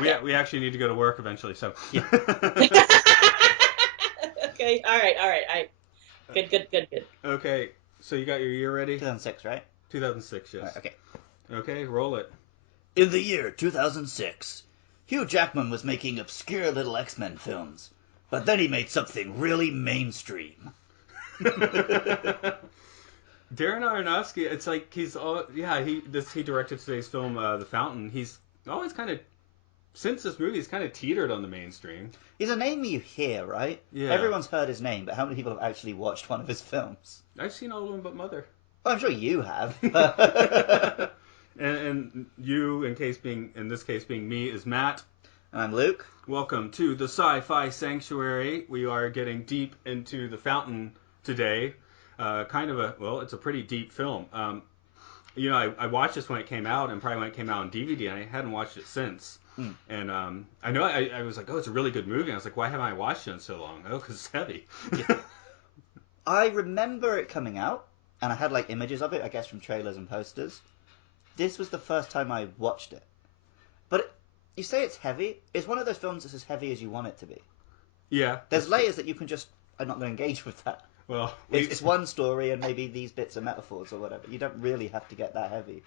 We actually need to go to work eventually, so. Yeah. Okay, all right. Good. Okay, so you got your year ready? 2006, right? 2006, yes. Right, okay. Okay, roll it. In the year 2006, Hugh Jackman was making obscure little X-Men films, but then he made something really mainstream. Darren Aronofsky, it's like he's all he directed today's film, The Fountain. He's always kind of since this movie, he's kind of teetered on the mainstream. He's a name you hear, right? Yeah. Everyone's heard his name, but how many people have actually watched one of his films? I've seen all of them but Mother. Well, I'm sure you have. and you, in this case being me, is Matt. And I'm Luke. Welcome to the Sci-Fi Sanctuary. We are getting deep into The Fountain today. It's a pretty deep film. I watched this when it came out, and probably when it came out on DVD, and I hadn't watched it since. And I know I was like, oh, it's a really good movie. And I was like, why haven't I watched it in so long? Oh, because it's heavy. I remember it coming out, and I had like images of it, I guess, from trailers and posters. This was the first time I watched it. But you say it's heavy. It's one of those films that's as heavy as you want it to be. Yeah. There's layers that you can just... I'm not going to engage with that. Well, it's one story, and maybe these bits are metaphors or whatever. You don't really have to get that heavy.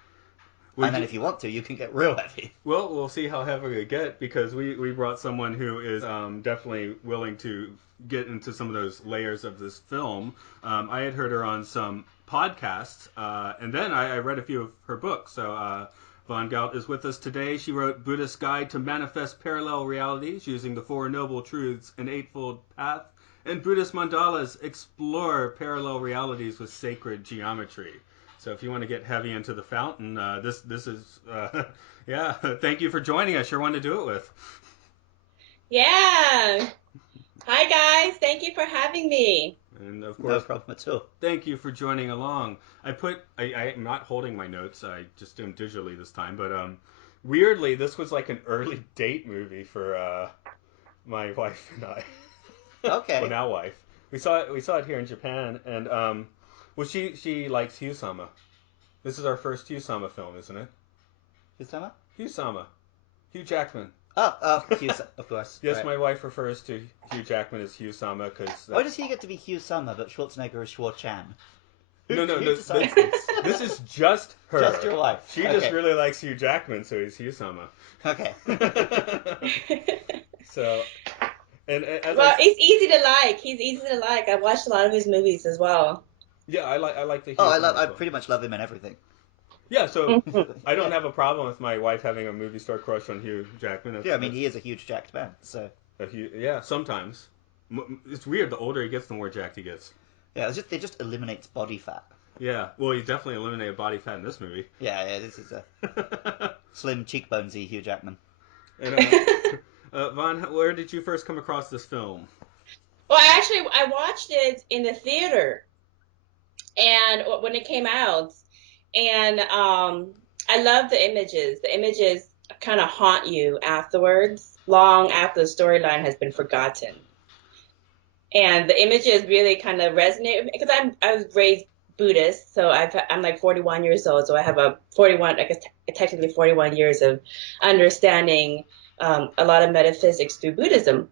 And then if you want to, you can get real heavy. Well, we'll see how heavy we get, because we brought someone who is definitely willing to get into some of those layers of this film. I had heard her on some podcasts, and then I read a few of her books. So Von Galt is with us today. She wrote Buddhist Guide to Manifest Parallel Realities Using the Four Noble Truths and Eightfold Path, and Buddhist Mandalas Explore Parallel Realities with Sacred Geometry. So if you want to get heavy into The Fountain, this is, thank you for joining us. You're one to do it with. Yeah. Hi, guys. Thank you for having me. And of No course, problem at all. thank you for joining along. I'm not holding my notes. I just do them digitally this time. But weirdly, this was like an early date movie for my wife and I. Okay. Well, now wife. We saw it here in Japan, and well, she likes Hugh-sama. This is our first Hugh-sama film, isn't it? Hugh-sama? Hugh-sama. Hugh Jackman. Oh, Hugh-sama, of course. Yes, right. My wife refers to Hugh Jackman as Hugh-sama because... Why does he get to be Hugh-sama, but Schwarzenegger is Schwar-chan? No, Who decides this? this is just her. Just your wife. She Okay. just really likes Hugh Jackman, so he's Hugh-sama. Okay. So... And as Well, he's easy to like. He's easy to like. I've watched a lot of his movies as well. Yeah, I like the Hugh. I pretty much love him and everything. Yeah, so I don't have a problem with my wife having a movie star crush on Hugh Jackman. Yeah, I mean, he is a huge jacked man, so... Sometimes. It's weird, the older he gets, the more jacked he gets. Yeah, it just eliminates body fat. Yeah, well, he definitely eliminated body fat in this movie. Yeah, this is a slim cheekbonesy Hugh Jackman. And, Vaughn, where did you first come across this film? Well, actually, I watched it in the theater, and when it came out, and I love the images. The images kind of haunt you afterwards, long after the storyline has been forgotten. And the images really kind of resonate with me because I was raised Buddhist, so I'm like 41 years old, so I have technically 41 years of understanding a lot of metaphysics through Buddhism.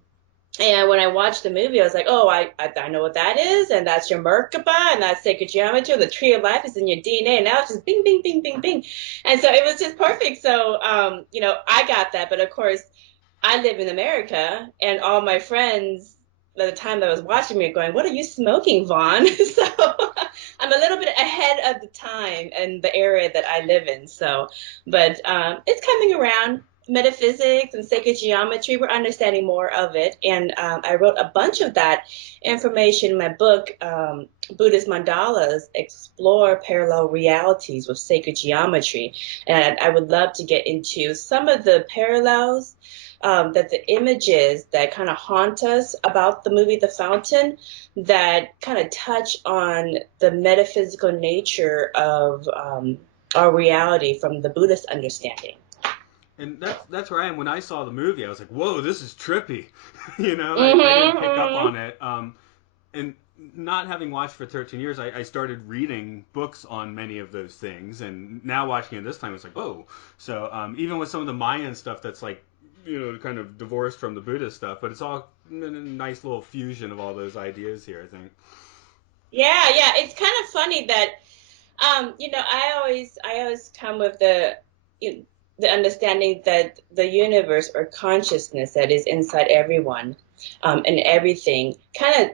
And when I watched the movie, I was like, oh, I know what that is, and that's your Merkabah, and that's sacred geometry, the tree of life is in your DNA, and now it's just bing, bing, bing, bing, bing. And so it was just perfect. So, I got that, but of course, I live in America, and all my friends at the time that I was watching me going, what are you smoking, Vaughn? So I'm a little bit ahead of the time and the area that I live in. So, but it's coming around. Metaphysics and sacred geometry, we're understanding more of it. And I wrote a bunch of that information in my book, Buddhist Mandalas, Explore Parallel Realities with Sacred Geometry. And I would love to get into some of the parallels that the images that kind of haunt us about the movie The Fountain that kind of touch on the metaphysical nature of our reality from the Buddhist understanding. And that's where I am. When I saw the movie, I was like, whoa, this is trippy. I didn't pick up on it. And not having watched for 13 years, I started reading books on many of those things. And now watching it this time, it's like, whoa. So even with some of the Mayan stuff that's like, kind of divorced from the Buddhist stuff, but it's all a nice little fusion of all those ideas here, I think. Yeah. It's kind of funny that, I always come with the understanding that the universe or consciousness that is inside everyone, and everything kind of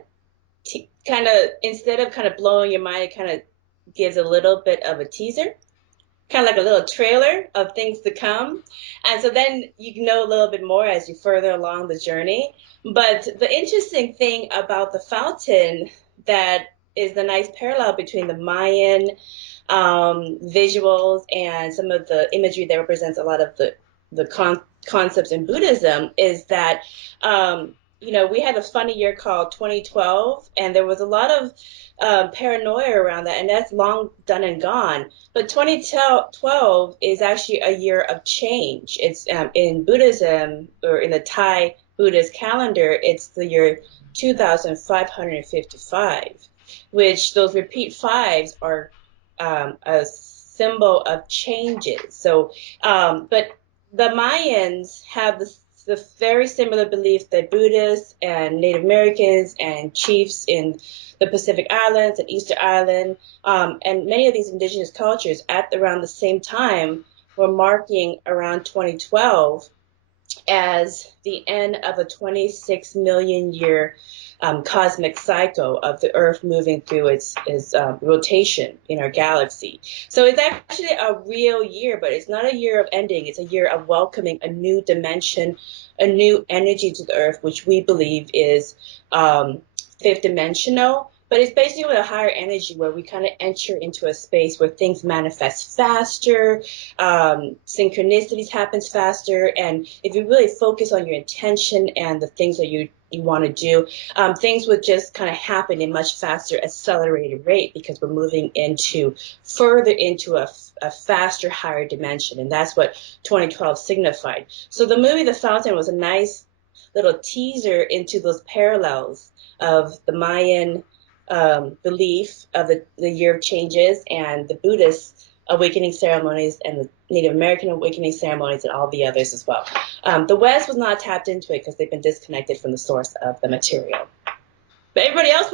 instead of kind of blowing your mind, it kind of gives a little bit of a teaser, kind of like a little trailer of things to come. And so then you know a little bit more as you further along the journey. But the interesting thing about the fountain that is the nice parallel between the Mayan visuals and some of the imagery that represents a lot of the concepts in Buddhism is that, we had a funny year called 2012, and there was a lot of paranoia around that, and that's long done and gone. But 2012 is actually a year of change. It's in Buddhism, or in the Thai Buddhist calendar, it's the year 2555, which those repeat fives are a symbol of changes. So, but the Mayans have the very similar belief that Buddhists and Native Americans and chiefs in the Pacific Islands and Easter Island, and many of these indigenous cultures at around the same time were marking around 2012 as the end of a 26 million year cosmic cycle of the Earth moving through its rotation in our galaxy. So it's actually a real year, but it's not a year of ending. It's a year of welcoming a new dimension, a new energy to the Earth, which we believe is fifth dimensional. But it's basically a higher energy where we kind of enter into a space where things manifest faster, synchronicities happens faster, and if you really focus on your intention and the things that you want to do, things would just kind of happen in much faster, accelerated rate because we're moving further into a faster, higher dimension, and that's what 2012 signified. So the movie The Fountain was a nice little teaser into those parallels of the Mayan belief of the year of changes and the Buddhist awakening ceremonies and the Native American awakening ceremonies and all the others as well. The West was not tapped into it because they've been disconnected from the source of the material. But everybody else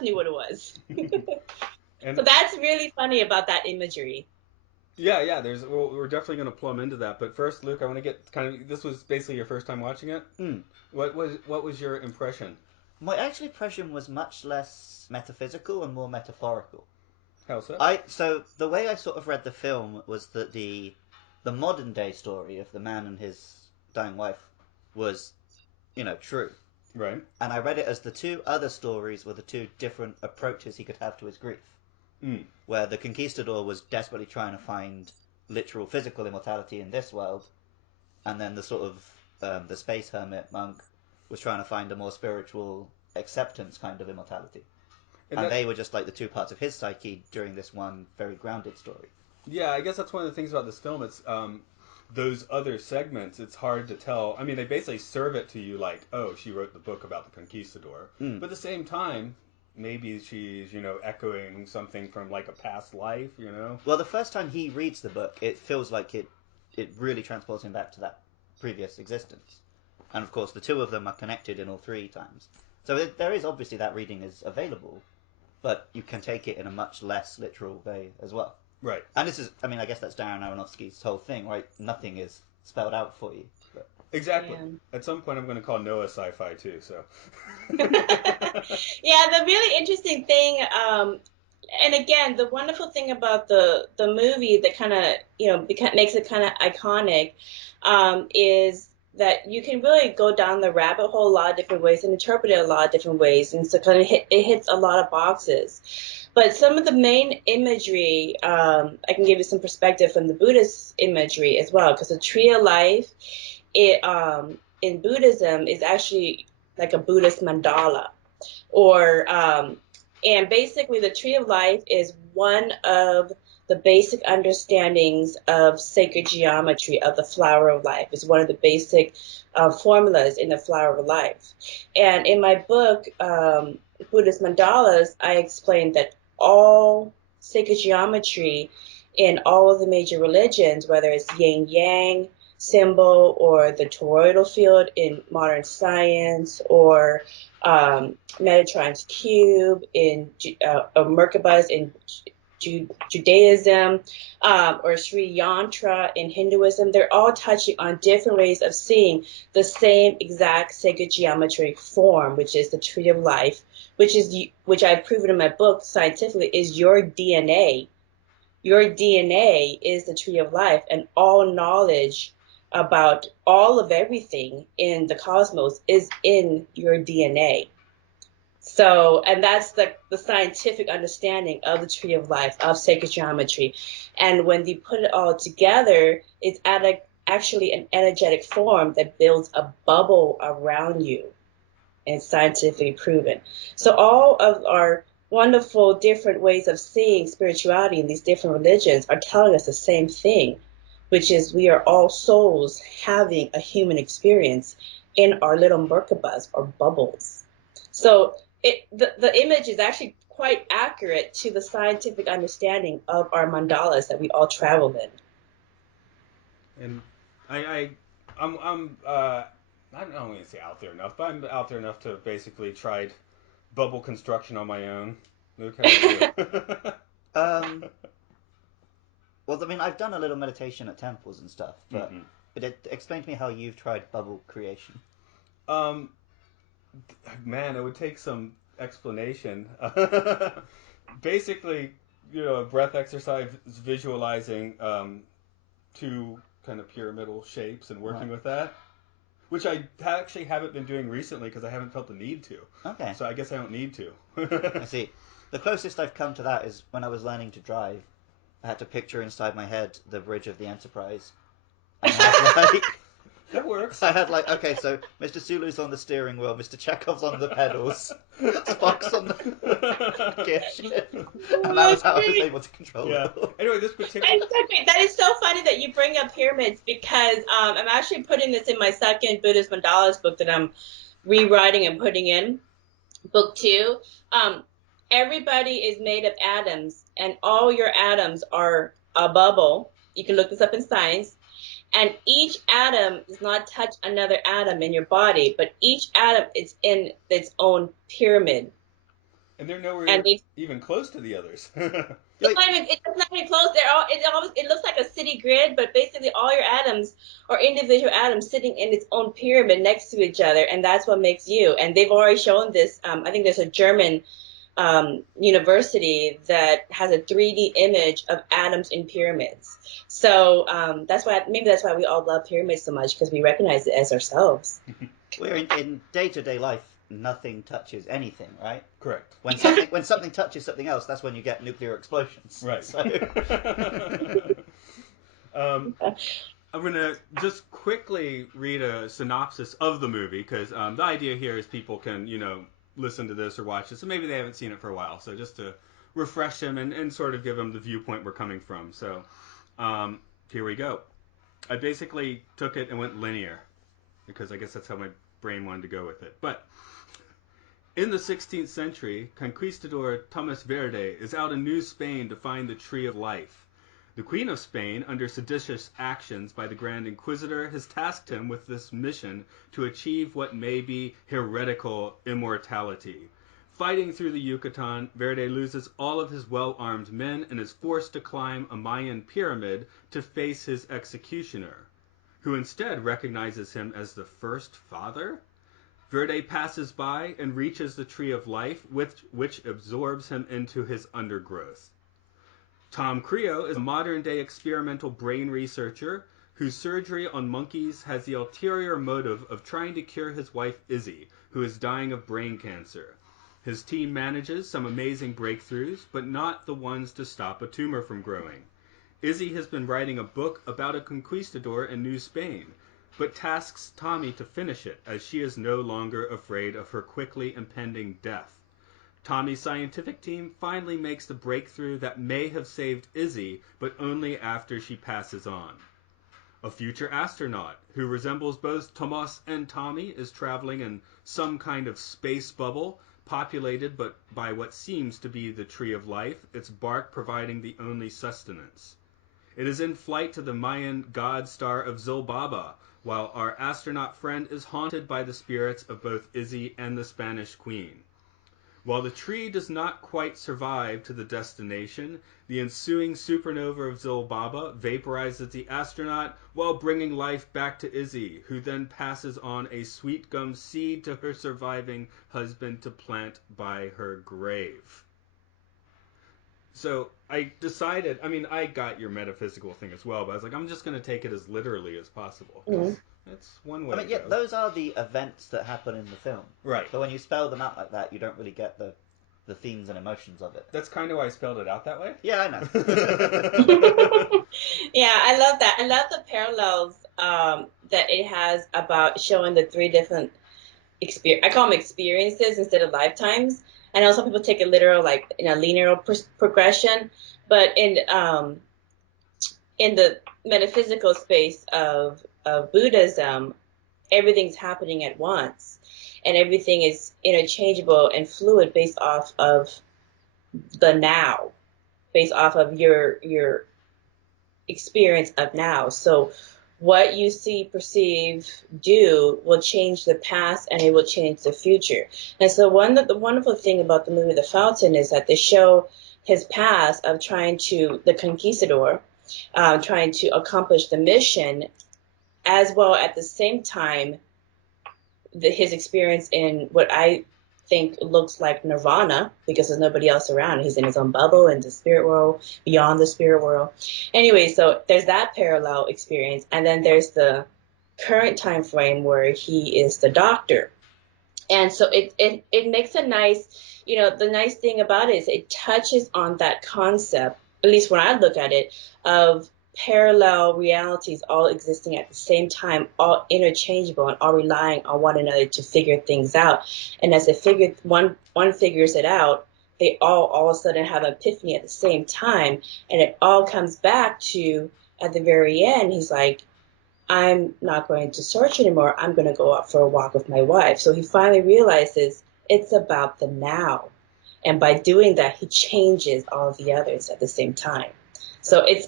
knew what it was. So that's really funny about that imagery. Yeah. We're definitely going to plumb into that. But first, Luke, I want to get this was basically your first time watching it. What was your impression? My actual impression was much less metaphysical and more metaphorical. How so? So the way I sort of read the film was that the modern day story of the man and his dying wife was, true. Right. And I read it as the two other stories were the two different approaches he could have to his grief. Where the conquistador was desperately trying to find literal physical immortality in this world, and then the sort of the space hermit monk was trying to find a more spiritual acceptance kind of immortality. And they were just like the two parts of his psyche during this one very grounded story. Yeah, I guess that's one of the things about this film. It's those other segments, it's hard to tell. I mean, they basically serve it to you like, oh, she wrote the book about the conquistador. But at the same time, maybe she's, echoing something from like a past life, Well, the first time he reads the book, it feels like it really transports him back to that previous existence. And of course, the two of them are connected in all three times. So there is obviously that reading is available, but you can take it in a much less literal way as well. Right. And this is, I guess that's Darren Aronofsky's whole thing, right? Nothing is spelled out for you. But... Exactly. Yeah. At some point, I'm going to call Noah sci-fi too. So. Yeah, the really interesting thing, and again, the wonderful thing about the movie that kind of makes it kind of iconic, is that you can really go down the rabbit hole a lot of different ways and interpret it a lot of different ways, and so kind of it hits a lot of boxes. But some of the main imagery, I can give you some perspective from the Buddhist imagery as well, because the tree of life, in Buddhism is actually like a Buddhist mandala, and basically the tree of life is one of the basic understandings of sacred geometry of the flower of life. Is one of the basic formulas in the flower of life. And in my book, Buddhist Mandalas, I explained that all sacred geometry in all of the major religions, whether it's yin yang, symbol or the toroidal field in modern science, or Metatron's cube in or Merkabahs in Judaism, or Sri Yantra in Hinduism. They're all touching on different ways of seeing the same exact sacred geometric form, which is the tree of life, which I've proven in my book scientifically is your DNA. Your DNA is the tree of life, and all knowledge about all of everything in the cosmos is in your DNA. So, and that's the scientific understanding of the tree of life, of sacred geometry. And when you put it all together, it's actually an energetic form that builds a bubble around you, and it's scientifically proven. So all of our wonderful different ways of seeing spirituality in these different religions are telling us the same thing, which is we are all souls having a human experience in our little Merkabahs or bubbles. So the image is actually quite accurate to the scientific understanding of our mandalas that we all travel in. And I'm I'm not going to say out there enough, but I'm out there enough to basically tried bubble construction on my own. Luke, how about you? Well, I mean, I've done a little meditation at temples and stuff, but explain to me how you've tried bubble creation. Um, Man, it would take some explanation. Basically, a breath exercise is visualizing two kind of pyramidal shapes and working with that, which I actually haven't been doing recently because I haven't felt the need to. Okay. So I guess I don't need to. I see. The closest I've come to that is when I was learning to drive. I had to picture inside my head the bridge of the Enterprise. And I had that works. I had okay, so Mr. Sulu's on the steering wheel, Mr. Chekhov's on the pedals, Spock's on the gear shift, and that was how I was able to control it. Anyway, this particular... That is so funny that you bring up pyramids, because I'm actually putting this in my second Buddhist Mandalas book that I'm rewriting and putting in, book 2. Everybody is made of atoms, and all your atoms are a bubble. You can look this up in science. And each atom does not touch another atom in your body, but each atom is in its own pyramid. And they're nowhere even close to the others. It's not even close. It looks like a city grid, but basically all your atoms are individual atoms sitting in its own pyramid next to each other, and that's what makes you. And they've already shown this. I think there's a German university that has a 3D image of atoms in pyramids. So that's why we all love pyramids so much, because we recognize it as ourselves. We're in day-to-day life. Nothing touches anything, right? Correct. When something touches something else, that's when you get nuclear explosions. Right. So. I'm going to just quickly read a synopsis of the movie, because the idea here is people can, listen to this or watch this, and maybe they haven't seen it for a while. So just to refresh them and sort of give them the viewpoint we're coming from. So here we go. I basically took it and went linear, because I guess that's how my brain wanted to go with it. But in the 16th century, Conquistador Thomas Verde is out in New Spain to find the Tree of Life. The Queen of Spain, under seditious actions by the Grand Inquisitor, has tasked him with this mission to achieve what may be heretical immortality. Fighting through the Yucatan, Verde loses all of his well-armed men and is forced to climb a Mayan pyramid to face his executioner, who instead recognizes him as the first father. Verde passes by and reaches the Tree of Life, which absorbs him into his undergrowth. Tom Creo is a modern-day experimental brain researcher whose surgery on monkeys has the ulterior motive of trying to cure his wife Izzy, who is dying of brain cancer. His team manages some amazing breakthroughs, but not the ones to stop a tumor from growing. Izzy has been writing a book about a conquistador in New Spain, but tasks Tommy to finish it, as she is no longer afraid of her quickly impending death. Tommy's scientific team finally makes the breakthrough that may have saved Izzy, but only after she passes on. A future astronaut, who resembles both Tomas and Tommy, is traveling in some kind of space bubble, populated but by what seems to be the Tree of Life, its bark providing the only sustenance. It is in flight to the Mayan god star of Zilbaba, while our astronaut friend is haunted by the spirits of both Izzy and the Spanish queen. While the tree does not quite survive to the destination, the ensuing supernova of Zilbaba vaporizes the astronaut while bringing life back to Izzy, who then passes on a sweet gum seed to her surviving husband to plant by her grave. So I decided, I mean, I got your metaphysical thing as well, but I was like, I'm just going to take it as literally as possible. Mm-hmm. That's one way I mean, to yeah, go. those are the events that happen in the film. Right. But when you spell them out like that, you don't really get the themes and emotions of it. That's kind of why I spelled it out that way? Yeah, I know. Yeah, I love that. I love the parallels that it has about showing the three different I call them experiences instead of lifetimes. I know some people take it literal, like in a linear progression, but in the metaphysical space of Buddhism, everything's happening at once, and everything is interchangeable and fluid based off of the now, based off of your experience of now. So what you see, perceive, do will change the past and it will change the future. And so the wonderful thing about the movie The Fountain is that they show his past of the conquistador, trying to accomplish the mission, as well at the same time, his experience in what I think looks like Nirvana, because there's nobody else around. He's in his own bubble in the spirit world, beyond the spirit world. Anyway, so there's that parallel experience, and then there's the current time frame where he is the doctor. And so it makes a nice, the nice thing about it is it touches on that concept, at least when I look at it, of parallel realities all existing at the same time, all interchangeable and all relying on one another to figure things out. And as one figures it out, they all of a sudden have an epiphany at the same time. And it all comes back to, at the very end, he's like, I'm not going to search anymore. I'm going to go out for a walk with my wife. So he finally realizes it's about the now. And by doing that, he changes all of the others at the same time. So it's,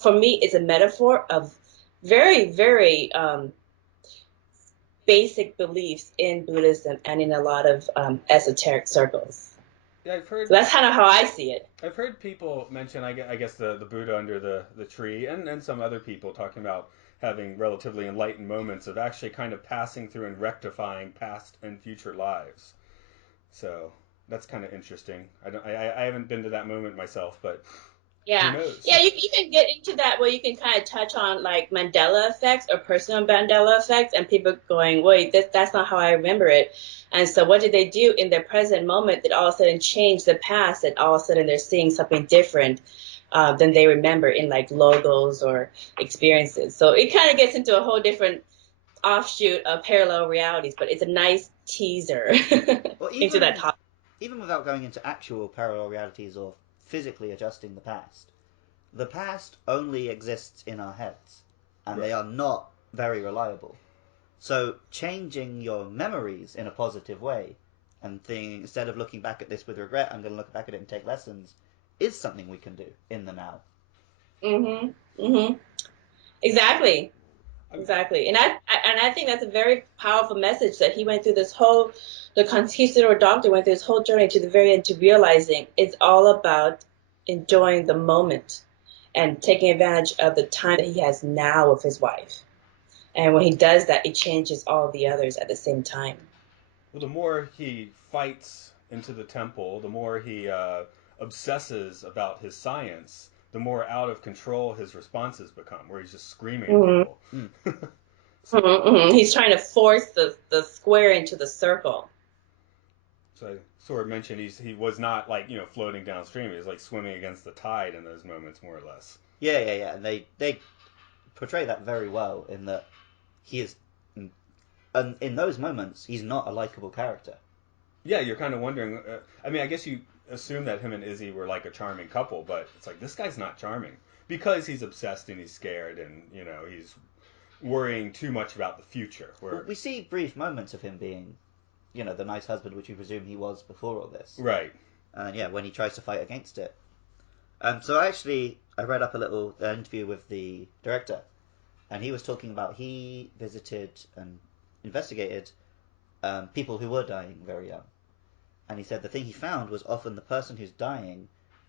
for me, it's a metaphor of very, very basic beliefs in Buddhism and in a lot of esoteric circles. Yeah, I've heard. So that's kind of how I see it. I've heard people mention, I guess, the Buddha under the tree, and some other people talking about having relatively enlightened moments of actually kind of passing through and rectifying past and future lives. So that's kind of interesting. I haven't been to that moment myself, but who Yeah. knows? Yeah, you can get into that where you can kind of touch on like Mandela effects or personal Mandela effects, and people going, wait, that's not how I remember it. And so what did they do in their present moment that all of a sudden changed the past, that all of a sudden they're seeing something different than they remember in like logos or experiences. So it kind of gets into a whole different offshoot of parallel realities, but it's a nice teaser Well, into that topic. even without going into actual parallel realities or physically adjusting the past only exists in our heads, and Right. they are not very reliable. So changing your memories in a positive way and thinking, instead of looking back at this with regret, I'm going to look back at it and take lessons, is something we can do in the now. Exactly. Exactly. And I think that's a very powerful message that he went through the conquistador doctor went through this whole journey to the very end, to realizing it's all about enjoying the moment and taking advantage of the time that he has now with his wife. And when he does that, it changes all the others at the same time. Well, the more he fights into the temple, the more he obsesses about his science, the more out of control his responses become, where he's just screaming at people. He's trying to force the square into the circle. So I sort of mentioned he was not like floating downstream. He was like swimming against the tide in those moments, more or less. Yeah. And they portray that very well in that he is, and in those moments, he's not a likable character. Yeah, you're kind of wondering. I mean, I guess you assume that him and Izzy were like a charming couple, but it's like this guy's not charming because he's obsessed and he's scared and he's worrying too much about the future. Well, we see brief moments of him being, the nice husband which we presume he was before all this. Right. And yeah, when he tries to fight against it. So I read up a little interview with the director, and he was talking about he visited and investigated people who were dying very young, and he said the thing he found was often the person who's dying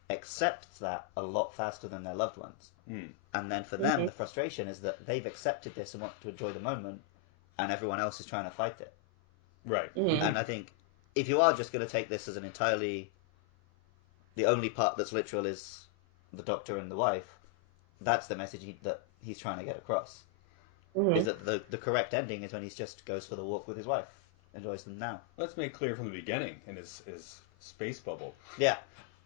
accepts that a lot faster than their loved ones, and then for them the frustration is that they've accepted this and want to enjoy the moment, and everyone else is trying to fight it. Right. And I think if you are just going to take this as an entirely the only part that's literal is the doctor and the wife, that's the message that he's trying to get across. Is that the correct ending is when he just goes for the walk with his wife, enjoys them now. Let's make clear from the beginning in his space bubble. Yeah.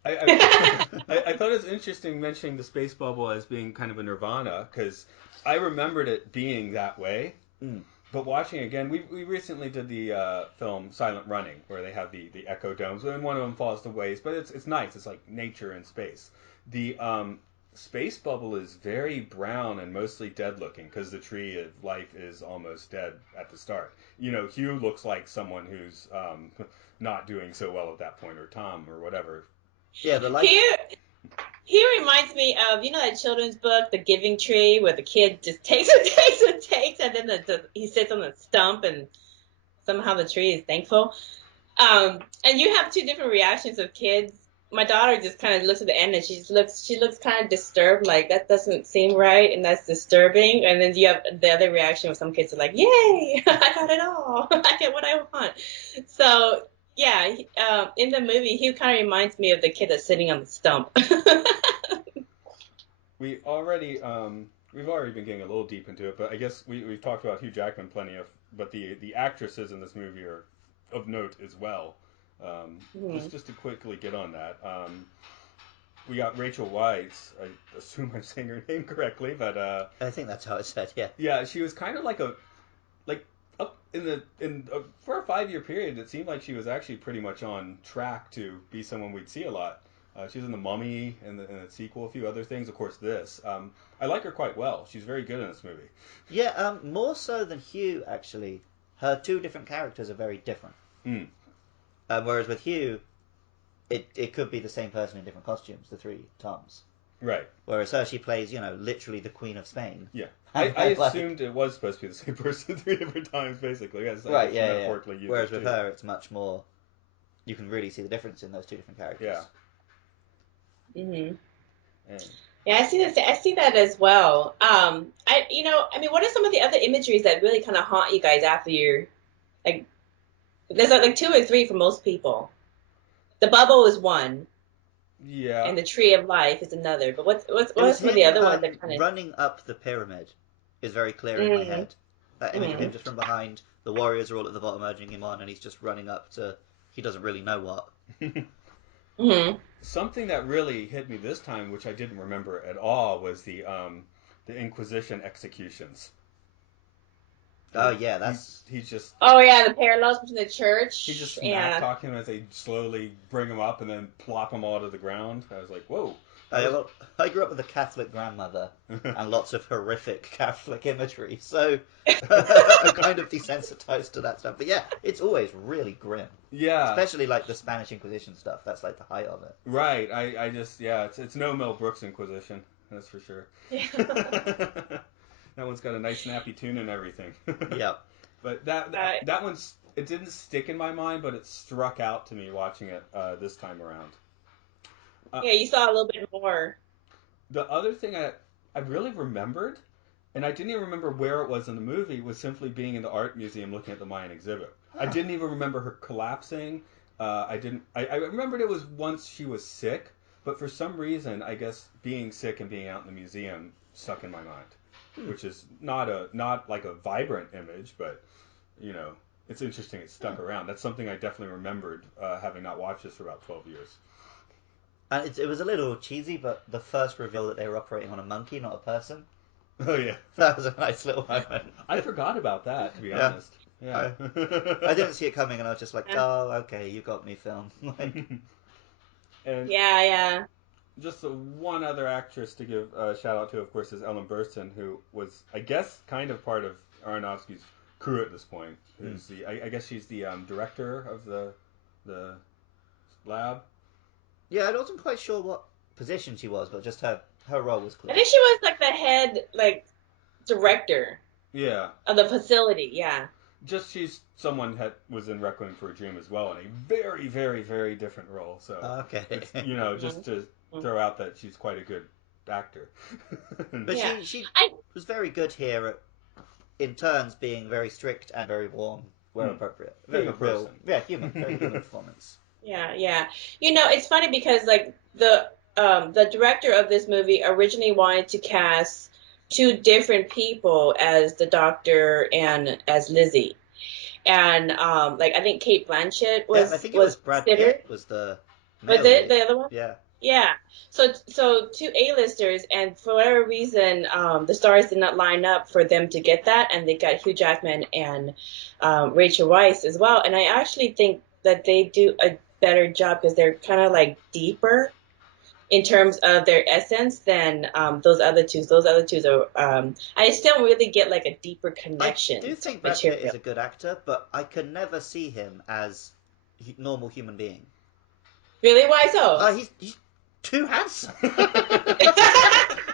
I thought it was interesting mentioning the space bubble as being kind of a nirvana, because I remembered it being that way. But watching again, we recently did the film Silent Running, where they have the echo domes, and one of them falls to waste, but it's nice. It's like nature in space. The space bubble is very brown and mostly dead looking, because the tree of life is almost dead at the start. Hugh looks like someone who's not doing so well at that point, or Tom, or whatever. Yeah, the light. He reminds me of, that children's book, The Giving Tree, where the kid just takes and takes, and then he sits on the stump, and somehow the tree is thankful. And you have two different reactions of kids. My daughter just kind of looks at the end, and she looks kind of disturbed, like that doesn't seem right, and that's disturbing. And then you have the other reaction where some kids are like, "Yay, I got it all, I get what I want." So yeah, in the movie, he kind of reminds me of the kid that's sitting on the stump. We've already been getting a little deep into it, but I guess we've talked about Hugh Jackman plenty of, but the actresses in this movie are of note as well. Just to quickly get on that, we got Rachel Weisz. I assume I'm saying her name correctly, but I think that's how it's said. Yeah. Yeah, she was kind of like up for a 5-year period. It seemed like she was actually pretty much on track to be someone we'd see a lot. She's in The Mummy and the sequel, a few other things. Of course, this. I like her quite well. She's very good in this movie. Yeah, more so than Hugh, actually. Her two different characters are very different. Whereas with Hugh, it could be the same person in different costumes, the three Toms. Right. Whereas her, she plays, literally the Queen of Spain. Yeah. I assumed it was supposed to be the same person 3 different times, basically. Yes, right, yeah. Whereas with her, it's much more... You can really see the difference in those two different characters. Yeah. Yeah, I see that as well. What are some of the other imageries that really kind of haunt you guys after you're like? There's like 2 or 3 for most people. The bubble is one. Yeah. And the tree of life is another. But what are some of the him, other ones that kind of running up the pyramid is very clear in my head. That image of him just from behind. The warriors are all at the bottom urging him on, and he's just running up to he doesn't really know what. Something that really hit me this time, which I didn't remember at all, was the Inquisition executions. Oh yeah, that's he's just. Oh yeah, the parallels between the church. He's just smack talking as they slowly bring him up and then plop him all to the ground. I was like, whoa. I grew up with a Catholic grandmother and lots of horrific Catholic imagery, so I'm kind of desensitized to that stuff. But yeah, it's always really grim. Yeah. Especially like the Spanish Inquisition stuff. That's like the height of it. Right. I just, it's no Mel Brooks Inquisition. That's for sure. Yeah. That one's got a nice snappy tune and everything. Yeah. But that one's, it didn't stick in my mind, but it struck out to me watching it this time around. Yeah, you saw a little bit more. The other thing I really remembered, and I didn't even remember where it was in the movie, was simply being in the art museum looking at the Mayan exhibit. Huh. I didn't even remember her collapsing. I remembered it was once she was sick, but for some reason, I guess being sick and being out in the museum stuck in my mind, which is not like a vibrant image, but it's interesting. It stuck around. That's something I definitely remembered, having not watched this for about 12 years. And it was a little cheesy, but the first reveal that they were operating on a monkey, not a person. Oh yeah, that was a nice little moment. I forgot about that, to be honest. Yeah, I didn't see it coming, and I was just like, "Oh, okay, you got me, film." And yeah. Just one other actress to give a shout out to, of course, is Ellen Burstyn, who was, I guess, kind of part of Aronofsky's crew at this point. Who's I guess she's the director of the lab. Yeah, I wasn't quite sure what position she was, but just her role was I clear. think she was like the head director Yeah. of the facility. Yeah. Just she's someone that was in Requiem for a Dream as well in a very, very, very different role. So Okay. it's, just to throw out that she's quite a good actor. But Yeah. she I was very good here at, in turns, being very strict and very warm where appropriate. Being a real, person. human, very human performance. Yeah. It's funny because like the director of this movie originally wanted to cast two different people as the Doctor and as Lizzie. And I think Kate Blanchett Yeah, I think it was Brad considered. Pitt was the Was male it lead. the other one? Yeah. Yeah. So two A-listers, and for whatever reason, the stars did not line up for them to get that, and they got Hugh Jackman and Rachel Weisz as well. And I actually think that they do a better job because they're kind of like deeper in terms of their essence than those other two. Those other two are I still really get like a deeper connection. I do think to Brad Pitt material. is a good actor, but I can never see him as normal human being. Really? Why so? He's too handsome.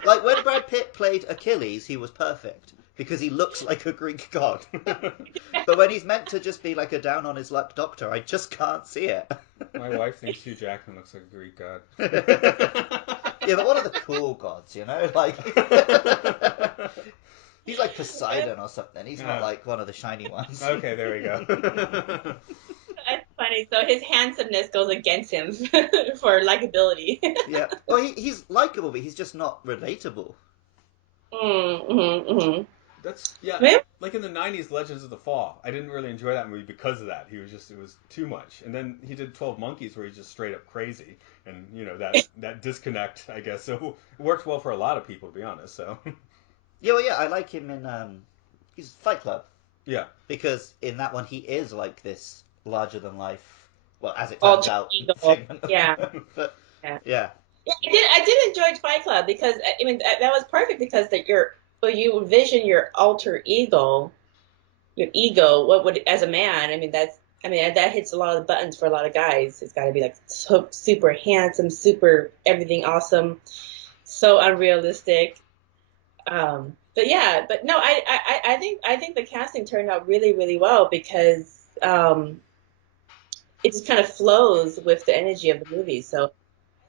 Like when Brad Pitt played Achilles, he was perfect because he looks like a Greek god. But when he's meant to just be like a down on his luck doctor, I just can't see it. My wife thinks Hugh Jackman looks like a Greek god. Yeah, but one of the cool gods, like he's like Poseidon or something. He's not like one of the shiny ones. Okay, there we go. That's funny. So his handsomeness goes against him for likability. Yeah. Well, he's likable, but he's just not relatable. Mm-hmm. That's like in the '90s, Legends of the Fall. I didn't really enjoy that movie because of that. It was too much. And then he did 12 Monkeys, where he's just straight up crazy, and that disconnect, I guess. So it worked well for a lot of people, to be honest. So Yeah, well, yeah, I like him in he's Fight Club. yeah, Because in that one he is like this larger than life. Well, as it turns out, figment. Yeah. But Yeah. yeah. Yeah, I did enjoy Fight Club because I mean that was perfect because you envision your alter ego, what would as a man. I mean that hits a lot of the buttons for a lot of guys. It's got to be like so, super handsome, super everything awesome, so unrealistic. But no, I think the casting turned out really really well because it just kind of flows with the energy of the movie. So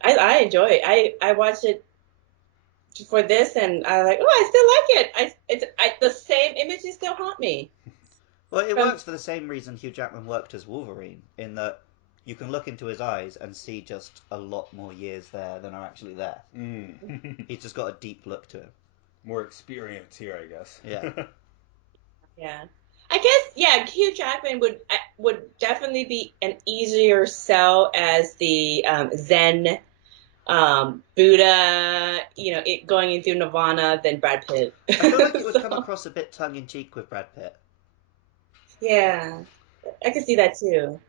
I enjoy it. I watched it for this, and I like. Oh, I still like it. The same images still haunt me. Well, it works for the same reason Hugh Jackman worked as Wolverine, in that you can look into his eyes and see just a lot more years there than are actually there. He's just got a deep look to him. More experience here, I guess. Yeah. Yeah. I guess Hugh Jackman would definitely be an easier sell as the Zen Buddha, going into Nirvana than Brad Pitt. I feel like it would come across a bit tongue in cheek with Brad Pitt. Yeah, I can see that too.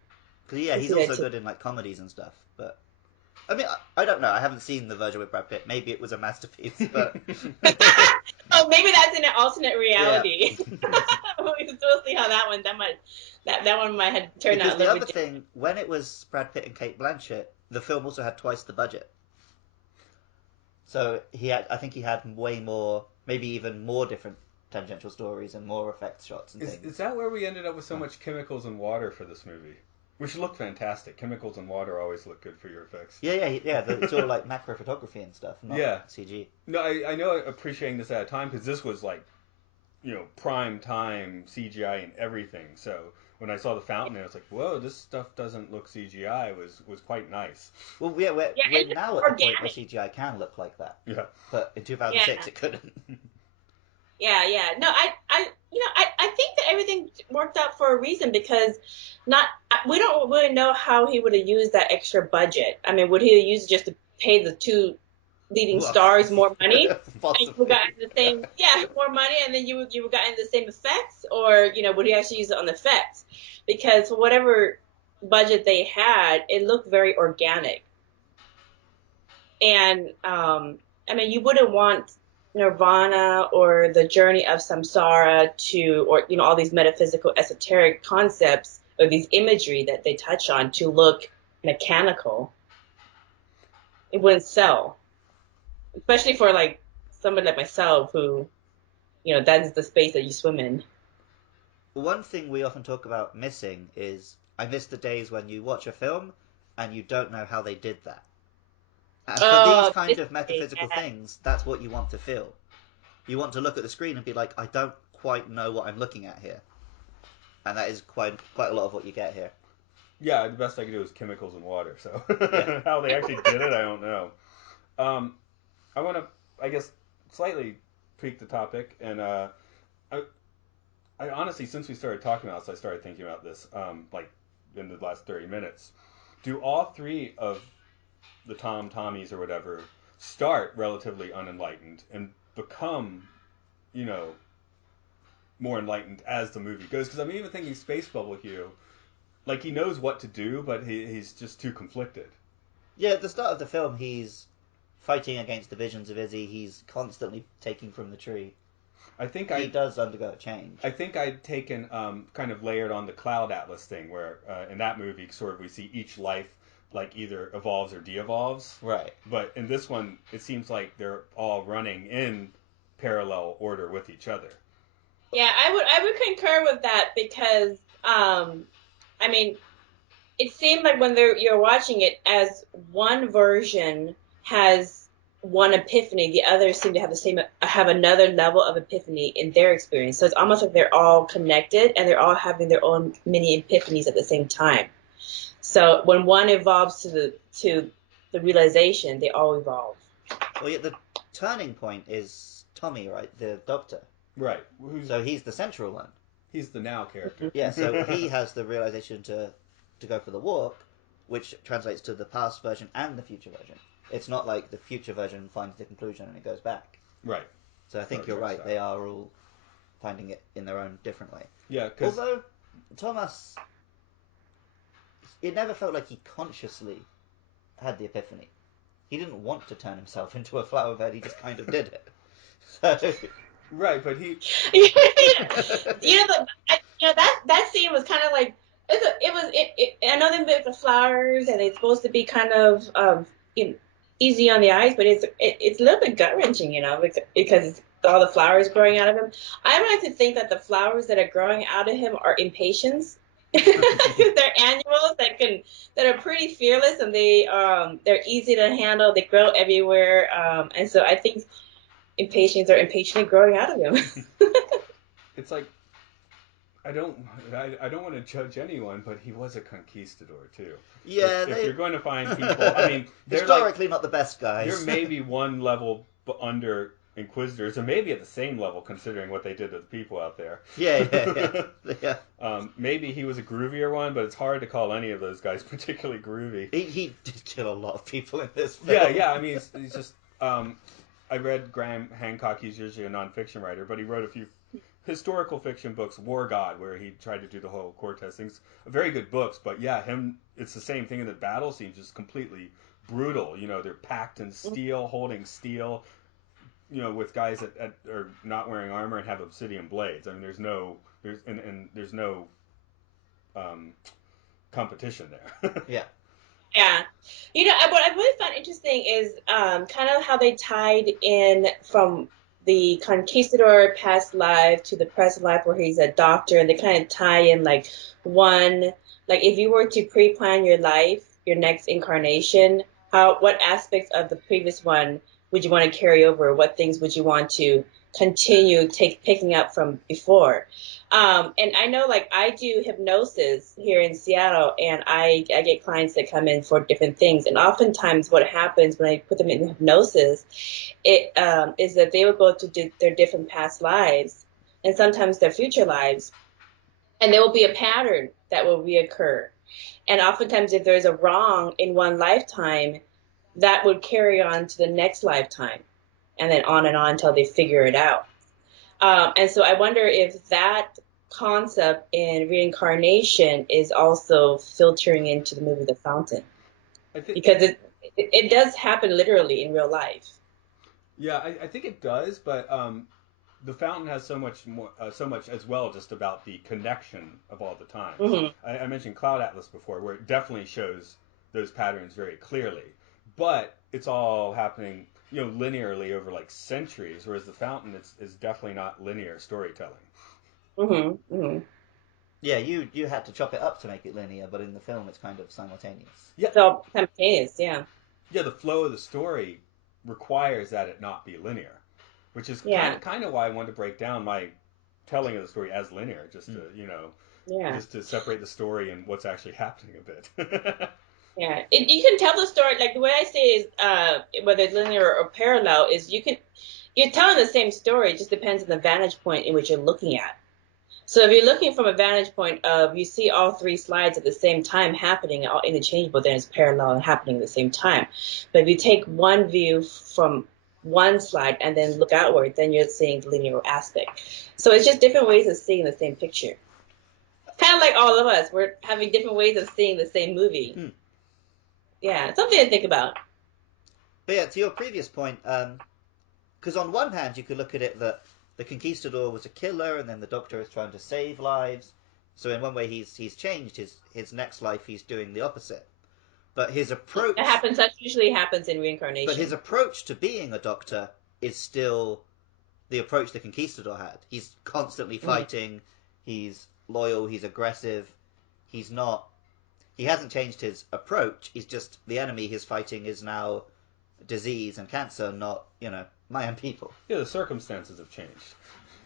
Because he's also good in like comedies and stuff. But I mean, I don't know. I haven't seen the version with Brad Pitt. Maybe it was a masterpiece, but oh, maybe that's in an alternate reality. Yeah. We'll see how that one might have turned out. Because the other thing, when it was Brad Pitt and Kate Blanchett, the film also had twice the budget. So I think he had way more, maybe even more different tangential stories and more effects shots and things. Is that where we ended up with so much chemicals and water for this movie? Which looked fantastic. Chemicals and water always look good for your effects. Yeah. It's all like macro photography and stuff, not CG. No, I know appreciating this at a time because this was like, prime time CGI and everything. So when I saw the fountain, I was like, whoa, this stuff doesn't look CGI. Was quite nice. Well, we're now at the point where CGI can look like that. Yeah. But in 2006, it couldn't. Yeah. No, I think that everything worked out for a reason because we don't really know how he would have used that extra budget. I mean, would he have used it just to pay the two leading stars more money? And you would gotten the same, more money, and then you would gotten the same effects, or would he actually use it on the effects? Because for whatever budget they had, it looked very organic. And I mean, you wouldn't want Nirvana or the journey of Samsara or all these metaphysical esoteric concepts or these imagery that they touch on to look mechanical. it wouldn't sell, especially for like someone like myself who, that is the space that you swim in. One thing we often talk about missing is I miss the days when you watch a film and you don't know how they did that. And for these Oh, kind of metaphysical yeah. things, that's what you want to feel. You want to look at the screen and be like, I don't quite know what I'm looking at here. And that is quite a lot of what you get here. Yeah, the best I could do is chemicals and water. So Yeah. how they actually did it, I don't know. I want to, I guess, slightly tweak the topic, and I honestly, since we started talking about this, I started thinking about this, like in the last 30 minutes. Do all three of the Tommies or whatever start relatively unenlightened and become, you know, more enlightened as the movie goes? Because I'm even thinking Space Bubble Hugh, like he knows what to do, but he's just too conflicted. Yeah, at the start of the film, he's fighting against the visions of Izzy. He's constantly taking from the tree. I think he does undergo a change. I think I'd taken kind of layered on the Cloud Atlas thing, where in that movie, sort of we see each life like either evolves or de-evolves. Right. But in this one, it seems like they're all running in parallel order with each other. Yeah, I would concur with that because I mean, it seemed like when you're watching it as one version has one epiphany, the others seem to have another level of epiphany in their experience. So it's almost like they're all connected and they're all having their own mini epiphanies at the same time. So when one evolves to the realization, they all evolve. Well, yeah, the turning point is Tommy, right? The doctor. Right. So he's the central one. He's the now character. Yeah, so he has the realization to go for the walk, which translates to the past version and the future version. It's not like the future version finds the conclusion and it goes back. Right. So I think you're right. They are all finding it in their own different way. Yeah, because although Thomas, it never felt like he consciously had the epiphany. He didn't want to turn himself into a flower bed. He just kind of did it. So right, but he. That scene was kind of like I know they make the flowers and it's supposed to be kind of easy on the eyes, but it's a little bit gut wrenching, because all the flowers growing out of him. I like to think that the flowers that are growing out of him are impatience. They're annuals that are pretty fearless and they're easy to handle. They grow everywhere, and so I think impatience are impatiently growing out of him. It's like I don't want to judge anyone, but he was a conquistador too. Yeah, if you're going to find people, I mean, they're historically not the best guys. They're maybe one level under Inquisitors, and maybe at the same level considering what they did to the people out there. Yeah. Maybe he was a groovier one, but it's hard to call any of those guys particularly groovy. He did kill a lot of people in this film. Yeah. I mean, he's just. I read Graham Hancock. He's usually a nonfiction writer, but he wrote a few historical fiction books, War God, where he tried to do the whole Cortez things. Very good books, but yeah, it's the same thing in the battle scenes, just completely brutal. They're packed in steel, holding steel, with guys that are not wearing armor and have obsidian blades. I mean, there's no competition there. Yeah. Yeah. What I really found interesting is kind of how they tied in from the conquistador past life to the present life where he's a doctor, and they kind of tie in like if you were to pre-plan your life, your next incarnation, what aspects of the previous one would you want to carry over? What things would you want to continue picking up from before? And I know, like, I do hypnosis here in Seattle, and I get clients that come in for different things. And oftentimes what happens when I put them in hypnosis, is that they will go to their different past lives and sometimes their future lives, and there will be a pattern that will reoccur. And oftentimes if there's a wrong in one lifetime, that would carry on to the next lifetime and then on and on until they figure it out. And so I wonder if that concept in reincarnation is also filtering into the movie The Fountain, because it does happen literally in real life. Yeah, I think it does, but The Fountain has so much more, so much as well, just about the connection of all the times. Mm-hmm. I mentioned Cloud Atlas before, where it definitely shows those patterns very clearly, but it's all happening, linearly over like centuries, whereas the Fountain is definitely not linear storytelling. Mm-hmm. Mm-hmm. Yeah, you had to chop it up to make it linear, but in the film it's kind of simultaneous. Yeah. So simultaneous, yeah. Yeah, the flow of the story requires that it not be linear, which is Yeah. kind of why I wanted to break down my telling of the story as linear, just to Yeah. just to separate the story and what's actually happening a bit. Yeah. You can tell the story, like the way I say is, whether it's linear or parallel, is you're telling the same story. It just depends on the vantage point in which you're looking at. So if you're looking from a vantage point of you see all three slides at the same time happening, all interchangeable, then it's parallel and happening at the same time. But if you take one view from one slide and then look outward, then you're seeing the linear aspect. So it's just different ways of seeing the same picture. Kind of like all of us, we're having different ways of seeing the same movie. Yeah, something to think about. But yeah, to your previous point, because on one hand you could look at it that the conquistador was a killer, and then the Doctor is trying to save lives. So in one way he's changed. His next life he's doing the opposite. But his approach That usually happens in reincarnation. But his approach to being a Doctor is still the approach the conquistador had. He's constantly fighting. He's loyal. He's aggressive. He hasn't changed his approach. He's just the enemy he's fighting is now disease and cancer, not Mayan people. Yeah, the circumstances have changed,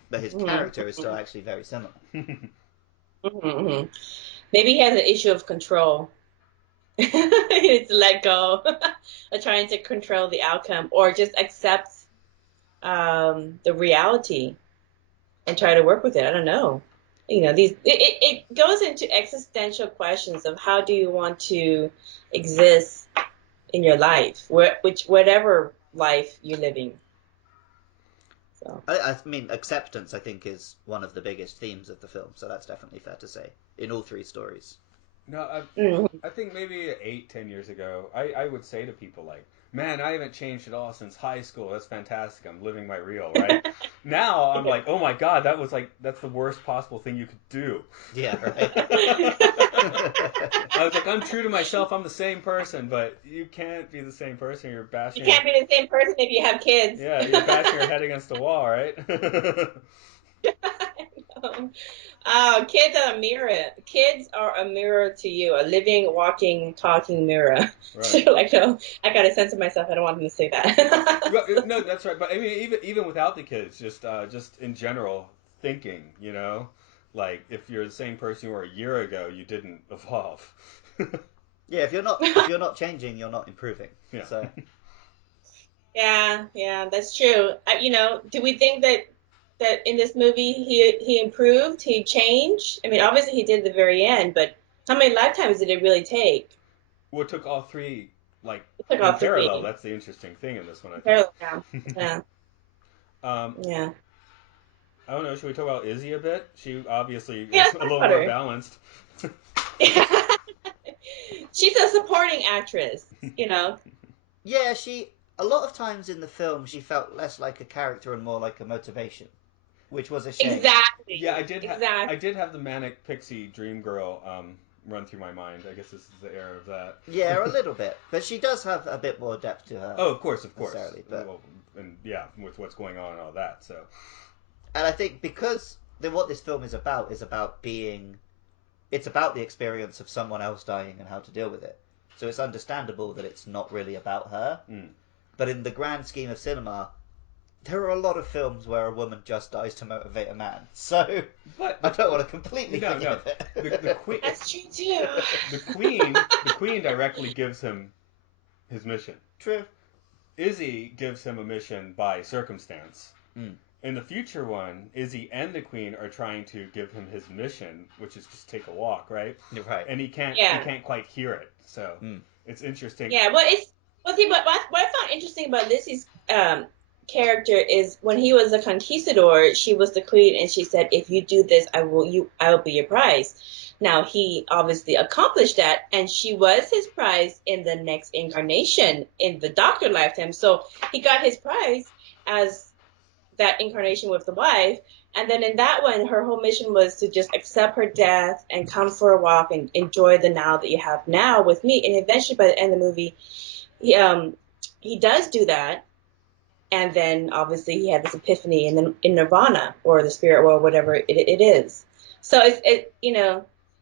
but his character is still actually very similar. Mm-hmm. Maybe he has an issue of control. He needs to let go of trying to control the outcome, or just accept the reality and try to work with it. I don't know. It goes into existential questions of how do you want to exist in your life, whatever life you're living. So I mean, acceptance, I think, is one of the biggest themes of the film, so that's definitely fair to say in all three stories. No, I think maybe 8-10 years ago, I would say to people like, man, I haven't changed at all since high school. That's fantastic. I'm living my real, right? Now I'm like, oh my God, that's the worst possible thing you could do. Yeah, right. I was like, I'm true to myself. I'm the same person, but you can't be the same person. You're bashing. You can't be the same person if you have kids. Yeah, you're bashing your head against the wall, right? Oh, kids are a mirror. Kids are a mirror to you, a living, walking, talking mirror. Right. So like, no, I gotta censor myself. I don't want them to say that. No, that's right. But I mean, even without the kids, just in general thinking, like if you're the same person you were a year ago, you didn't evolve. Yeah, if you're not changing, you're not improving. Yeah. So. Yeah, that's true. Do we think that in this movie he improved, he changed? I mean, obviously he did at the very end, but how many lifetimes did it really take? Well, it took all three, like in parallel. That's the interesting thing in this one, I think. Parallel, yeah. Yeah. I don't know. Should we talk about Izzy a bit? She obviously is a little more balanced. She's a supporting actress, Yeah, a lot of times in the film she felt less like a character and more like a motivation, which was a shame. Exactly. Yeah, I did have the manic pixie dream girl run through my mind. I guess this is the era of that. Yeah, a little bit, but she does have a bit more depth to her. Oh, of course. But... Well, and yeah, with what's going on and all that. So, and I think because what this film is about it's about the experience of someone else dying and how to deal with it. So it's understandable that it's not really about her. But in the grand scheme of cinema, there are a lot of films where a woman just dies to motivate a man. So I don't want to completely forgive it. The queen, that's true too. The queen directly gives him his mission. True. Izzy gives him a mission by circumstance. In the future one, Izzy and the Queen are trying to give him his mission, which is just take a walk, right? Right. And he can't quite hear it. So it's interesting. Yeah, what I found interesting about Lizzie's character is when he was a conquistador, she was the queen, and she said, "If you do this, I will be your prize." Now he obviously accomplished that, and she was his prize in the next incarnation in the Doctor lifetime. So he got his prize as that incarnation with the wife, and then in that one, her whole mission was to just accept her death and come for a walk and enjoy the now that you have now with me. And eventually, by the end of the movie, he does do that, and then obviously he had this epiphany in Nirvana or the spirit world, whatever it is. So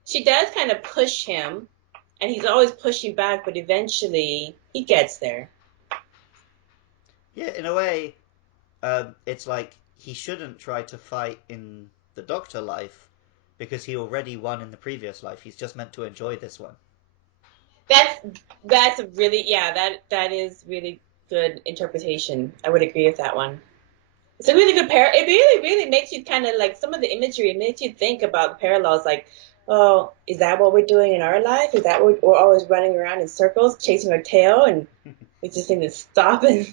she does kind of push him, and he's always pushing back, but eventually he gets there. Yeah, in a way, it's like he shouldn't try to fight in the Doctor life because he already won in the previous life. He's just meant to enjoy this one. That's really, that is really good interpretation. I would agree with that one. It's a really good pair. It really, really makes you kind of like some of the imagery. It makes you think about the parallels. Like, oh, is that what we're doing in our life? Is that what we're always running around in circles, chasing our tail, and we just need to stop and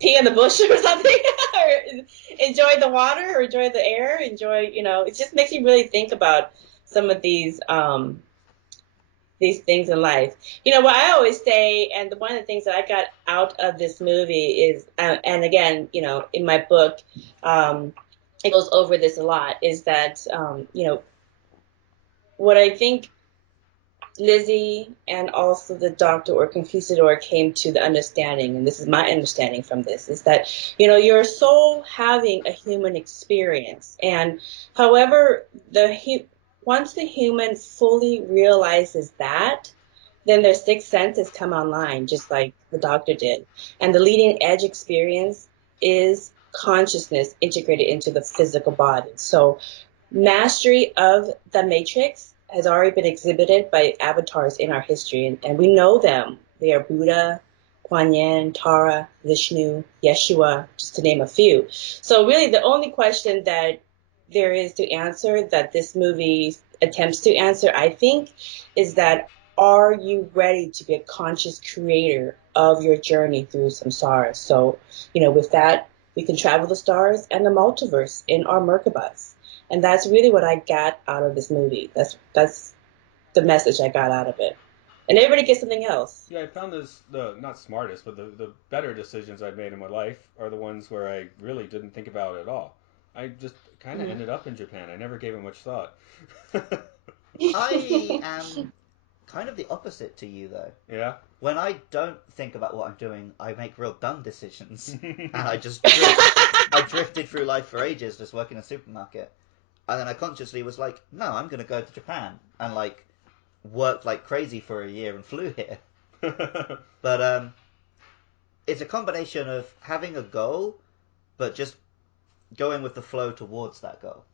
pee in the bush or something, or enjoy the water, or enjoy the air, enjoy. It just makes you really think about some of these things in life. What I always say, and one of the things that I got out of this movie is, and again, in my book, it goes over this a lot, is that, what I think Lizzie and also the doctor or conquistador came to the understanding, and this is my understanding from this, is that, your soul having a human experience, and however once the human fully realizes that, then their sixth senses come online, just like the doctor did. And the leading edge experience is consciousness integrated into the physical body. So mastery of the matrix has already been exhibited by avatars in our history, and we know them. They are Buddha, Kuan Yin, Tara, Vishnu, Yeshua, just to name a few. So really the only question that there is to answer, that this movie attempts to answer, I think, is that, are you ready to be a conscious creator of your journey through samsara? So, with that, we can travel the stars and the multiverse in our Merkabahs. And that's really what I got out of this movie. That's the message I got out of it. And everybody gets something else. Yeah, I found the not smartest, but the better decisions I've made in my life are the ones where I really didn't think about it at all. I just kind of ended up in Japan. I never gave it much thought. I am kind of the opposite to you, though. Yeah. When I don't think about what I'm doing, I make real dumb decisions, and I drifted through life for ages, just working in a supermarket, and then I consciously was like, no, I'm going to go to Japan, and like worked like crazy for a year and flew here. But it's a combination of having a goal, but just going with the flow towards that goal.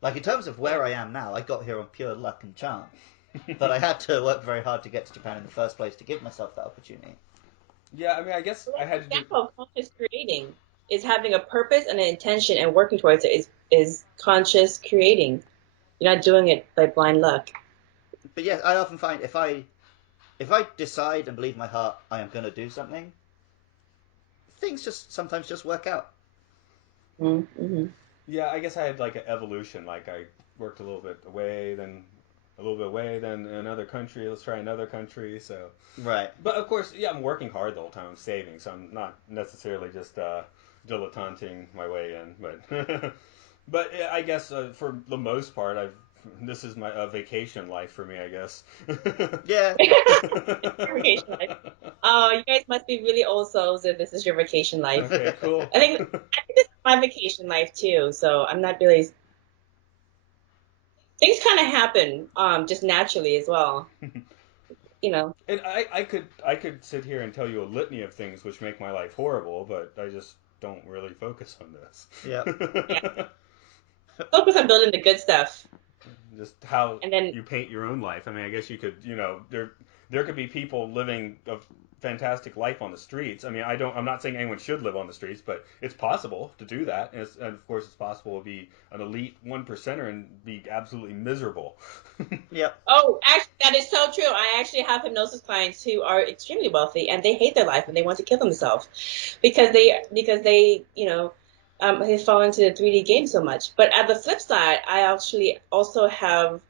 Like in terms of where I am now, I got here on pure luck and charm. But I had to work very hard to get to Japan in the first place to give myself that opportunity. Yeah, I mean, I guess I had to do. Example of conscious creating is having a purpose and an intention and working towards it is conscious creating. You're not doing it by blind luck. But yeah, I often find if I decide and believe in my heart I am going to do something, things just sometimes just work out. Mm-hmm. Yeah, I guess I had like an evolution. Like I worked a little bit away, then a little bit away, then another country. Let's try another country. So, Right. but of course, yeah, I'm working hard the whole time. I'm saving, so I'm not necessarily just dilettanting my way in. But, but yeah, I guess for the most part, this is my vacation life for me. I guess. Yeah. Your vacation life. Oh, you guys must be really old souls if this is your vacation life. Okay, cool. I think this is my vacation life too. So I'm not really. Things kind of happen just naturally as well. And I could sit here and tell you a litany of things which make my life horrible, but I just don't really focus on this. Yeah. Yeah. Focus on building the good stuff. Just how And then you paint your own life. I mean, I guess you could, there could be people living a fantastic life on the streets. I mean, I'm not saying anyone should live on the streets, but it's possible to do that. And of course, it's possible to be an elite 1%er and be absolutely miserable. Yep. Oh, actually, that is so true. I actually have hypnosis clients who are extremely wealthy and they hate their life and they want to kill themselves because they they fall into the 3D game so much. But at the flip side, I actually also have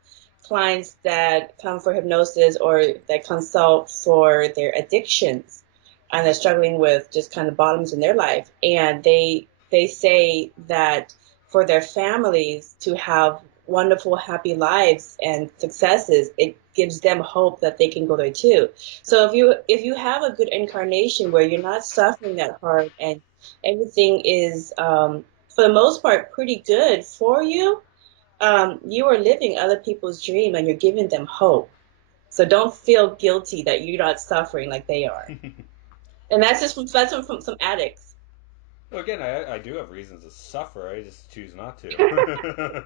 clients that come for hypnosis or that consult for their addictions and they're struggling with just kind of bottoms in their life, and they say that for their families to have wonderful, happy lives and successes, it gives them hope that they can go there too. So if you have a good incarnation where you're not suffering that hard and everything is for the most part pretty good for you, you are living other people's dream and you're giving them hope. So don't feel guilty that you're not suffering like they are. And that's from some addicts. Well, again, I do have reasons to suffer. I just choose not to.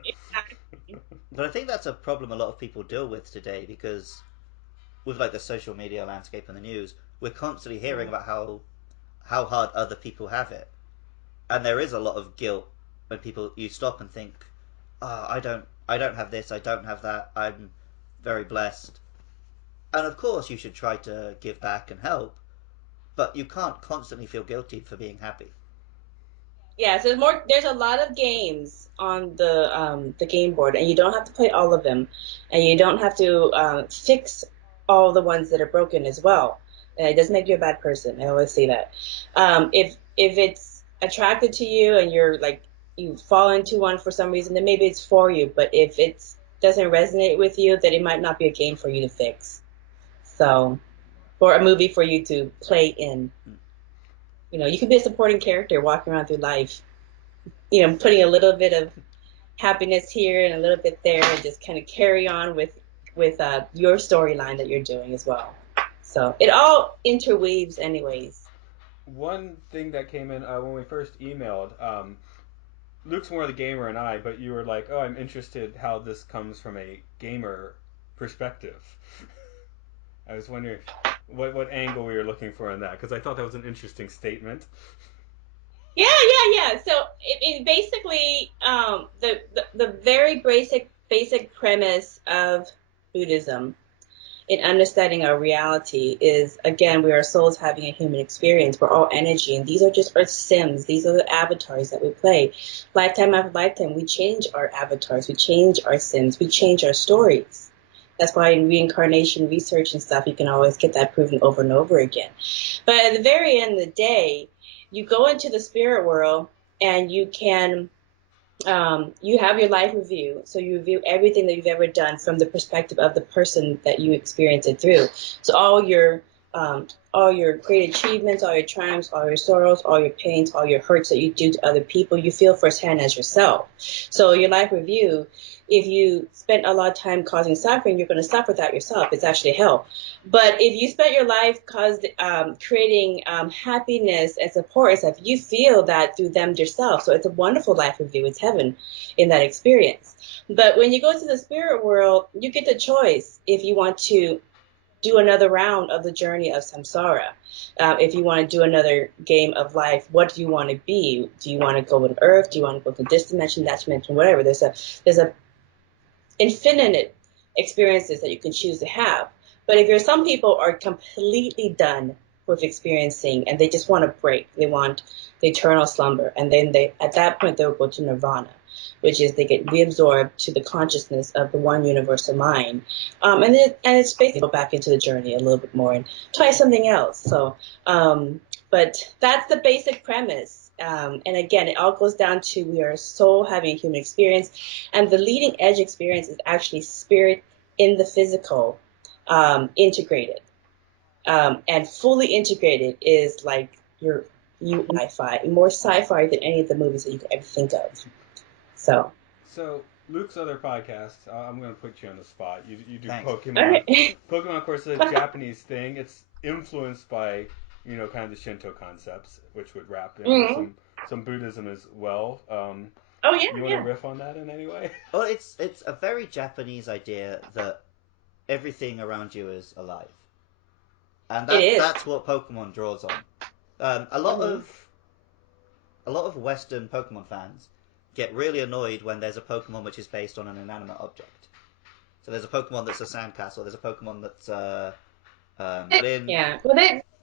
But I think that's a problem a lot of people deal with today because with like the social media landscape and the news, we're constantly hearing about how hard other people have it, and there is a lot of guilt when people you stop and think, "Ah, I don't have this, I don't have that. I'm very blessed." And of course, you should try to give back and help, but you can't constantly feel guilty for being happy. Yeah, so there's a lot of games on the game board, and you don't have to play all of them, and you don't have to fix all the ones that are broken as well. And it doesn't make you a bad person. I always say that. If it's attracted to you and you're like you fall into one for some reason, then maybe it's for you. But if it doesn't resonate with you, then it might not be a game for you to fix. So, or a movie for you to play in. You could be a supporting character walking around through life, putting a little bit of happiness here and a little bit there, and just kind of carry on with your storyline that you're doing as well. So it all interweaves, anyways. One thing that came in when we first emailed, Luke's more the gamer and I, but you were like, "Oh, I'm interested how this comes from a gamer perspective." I was wondering what angle we were looking for in that because I thought that was an interesting statement. Yeah. So it basically the very basic premise of Buddhism in understanding our reality is, again, we are souls having a human experience. We're all energy, and these are just our sims. These are the avatars that we play. Lifetime after lifetime, we change our avatars, we change our sims, we change our stories. That's why in reincarnation research and stuff, you can always get that proven over and over again. But at the very end of the day, you go into the spirit world and you have your life review. So you review everything that you've ever done from the perspective of the person that you experience it through. So all your great achievements, all your triumphs, all your sorrows, all your pains, all your hurts that you do to other people, you feel firsthand as yourself. So your life review, if you spent a lot of time causing suffering, you're going to suffer that yourself. It's actually hell. But if you spent your life creating happiness and support and stuff, you feel that through them yourself. So it's a wonderful life review. It's heaven in that experience. But when you go to the spirit world, you get the choice if you want to do another round of the journey of samsara. If you want to do another game of life, what do you want to be? Do you want to go with Earth? Do you want to go to this dimension, that dimension, whatever? There's a infinite experiences that you can choose to have. But if some people are completely done with experiencing and they just want a break, they want the eternal slumber, and then at that point they'll go to nirvana, which is they get reabsorbed to the consciousness of the one universal mind, and it's basically go back into the journey a little bit more and try something else. So, but that's the basic premise. And again, it all goes down to we are a soul having a human experience, and the leading edge experience is actually spirit in the physical, integrated, and fully integrated is like you sci-fi, more sci-fi than any of the movies that you could ever think of. So. So Luke's other podcast, I'm going to put you on the spot. You do Thanks. Pokemon. Okay. Pokemon, of course, is a Japanese thing. It's influenced by kind of the Shinto concepts, which would wrap in with Mm-hmm. some Buddhism as well. Oh yeah, You want to yeah. riff on that in any way? Well, it's a very Japanese idea that everything around you is alive, and It is. that's what Pokemon draws on. Um, a lot Mm-hmm. of a lot of Western Pokemon fans get really annoyed when there's a Pokemon which is based on an inanimate object. So there's a Pokemon that's a sandcastle. There's a Pokemon that's but in Yeah. Well,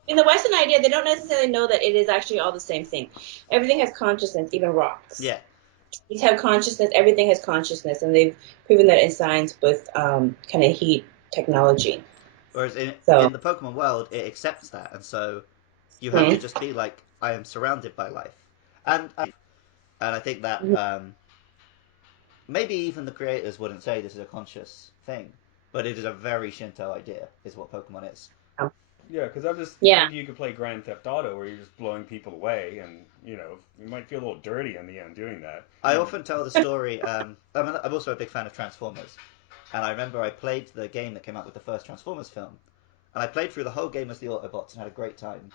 in the Western idea, they don't necessarily know that it is actually all the same thing. Everything has consciousness, even rocks. yeah. These have consciousness. Everything has consciousness, and they've proven that in science with kind of heat technology. Whereas So. in the Pokemon world, it accepts that, and so you have to Mm-hmm. just be like, I am surrounded by life, and I think that maybe even the creators wouldn't say this is a conscious thing, but it is a very Shinto idea, is what Pokemon is. Yeah, because I'm just Yeah. thinking you could play Grand Theft Auto where you're just blowing people away, and you might feel a little dirty in the end doing that. I often tell the story. I'm also a big fan of Transformers, and I remember I played the game that came out with the first Transformers film, and I played through the whole game as the Autobots and had a great time.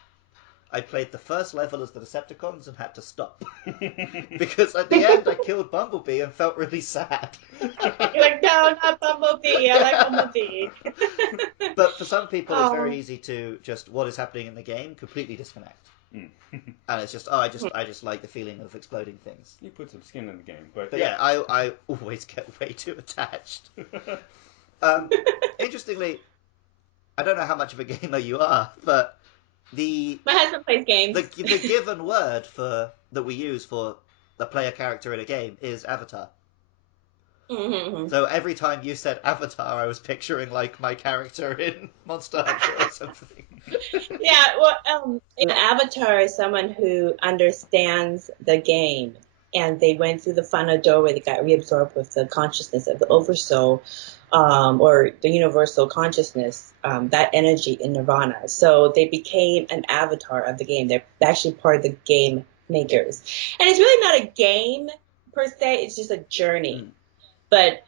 I played the first level as the Decepticons and had to stop because at the end I killed Bumblebee and felt really sad. You're like, no, not Bumblebee. I like Bumblebee. But for some people, it's very Oh. easy to just what is happening in the game completely disconnect, Mm. and it's just I just like the feeling of exploding things. You put some skin in the game, but But yeah, I always get way too attached. Interestingly, I don't know how much of a gamer you are, but the My husband plays games. the given word that we use for the player character in a game is avatar. Mm-hmm. So every time you said avatar, I was picturing like my character in Monster Hunter or something. Yeah, well, an avatar is someone who understands the game, and they went through the final doorway. They got reabsorbed with the consciousness of the oversoul, or the universal consciousness, that energy in Nirvana. So they became an avatar of the game. They're actually part of the game makers, and it's really not a game per se. It's just a journey. But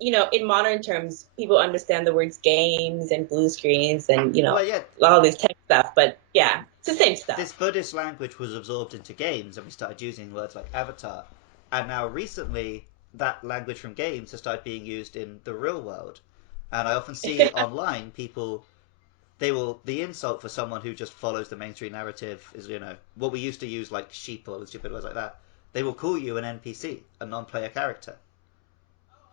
in modern terms, people understand the words games and blue screens and Well, yeah, all this tech stuff. But yeah, it's the same stuff. this Buddhist language was absorbed into games, and we started using words like avatar. And now recently, that language from games has started being used in the real world. And I often see online people, the insult for someone who just follows the mainstream narrative is, what we used to use like sheep or stupid words like that. They will call you an NPC, a non-player character.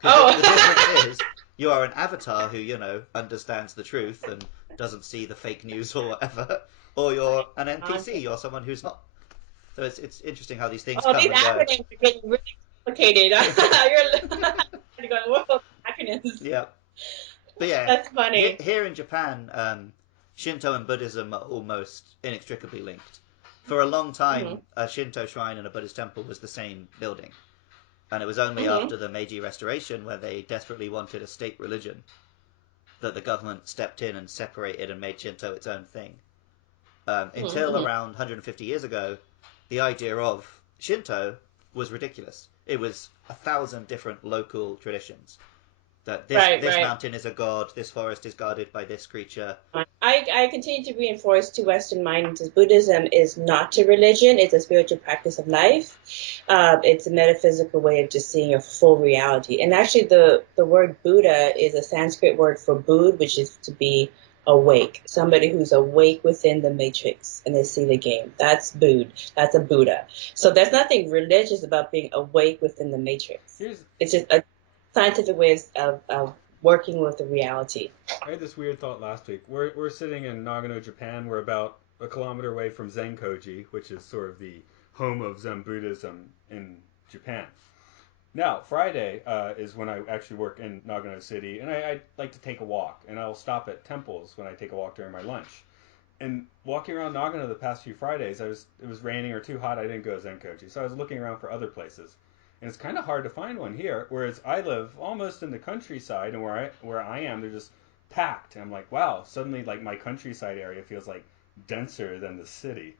Because the difference is, you are an avatar who, understands the truth and doesn't see the fake news or whatever, or you're an NPC, you're someone who's not. So it's interesting how these things come these and go. acronyms are getting really complicated. You're going, whoa, acronyms. Yeah. But yeah, That's funny. here in Japan, Shinto and Buddhism are almost inextricably linked. For a long time, a Shinto shrine and a Buddhist temple was the same building. And it was only after the Meiji Restoration, where they desperately wanted a state religion, that the government stepped in and separated and made Shinto its own thing. Until around 150 years ago, the idea of Shinto was ridiculous. It was 1,000 different local traditions. That this mountain is a god, this forest is guarded by this creature. I continue to reinforce to Western minds that Buddhism is not a religion, it's a spiritual practice of life. It's a metaphysical way of just seeing a full reality. And actually the word Buddha is a Sanskrit word for Bud, which is to be awake. Somebody who's awake within the matrix and they see the game. That's Bud. That's a Buddha. So there's nothing religious about being awake within the matrix. It's just a scientific ways of working with the reality. I had this weird thought last week. We're sitting in Nagano, Japan. We're about a kilometer away from Zenkoji, which is sort of the home of Zen Buddhism in Japan. Now, Friday is when I actually work in Nagano City, and I like to take a walk, and I'll stop at temples when I take a walk during my lunch. And walking around Nagano the past few Fridays, it was raining or too hot. I didn't go to Zenkoji, so I was looking around for other places. And it's kind of hard to find one here, whereas I live almost in the countryside, and where I am, they're just packed. And I'm like, wow, suddenly like my countryside area feels like denser than the city.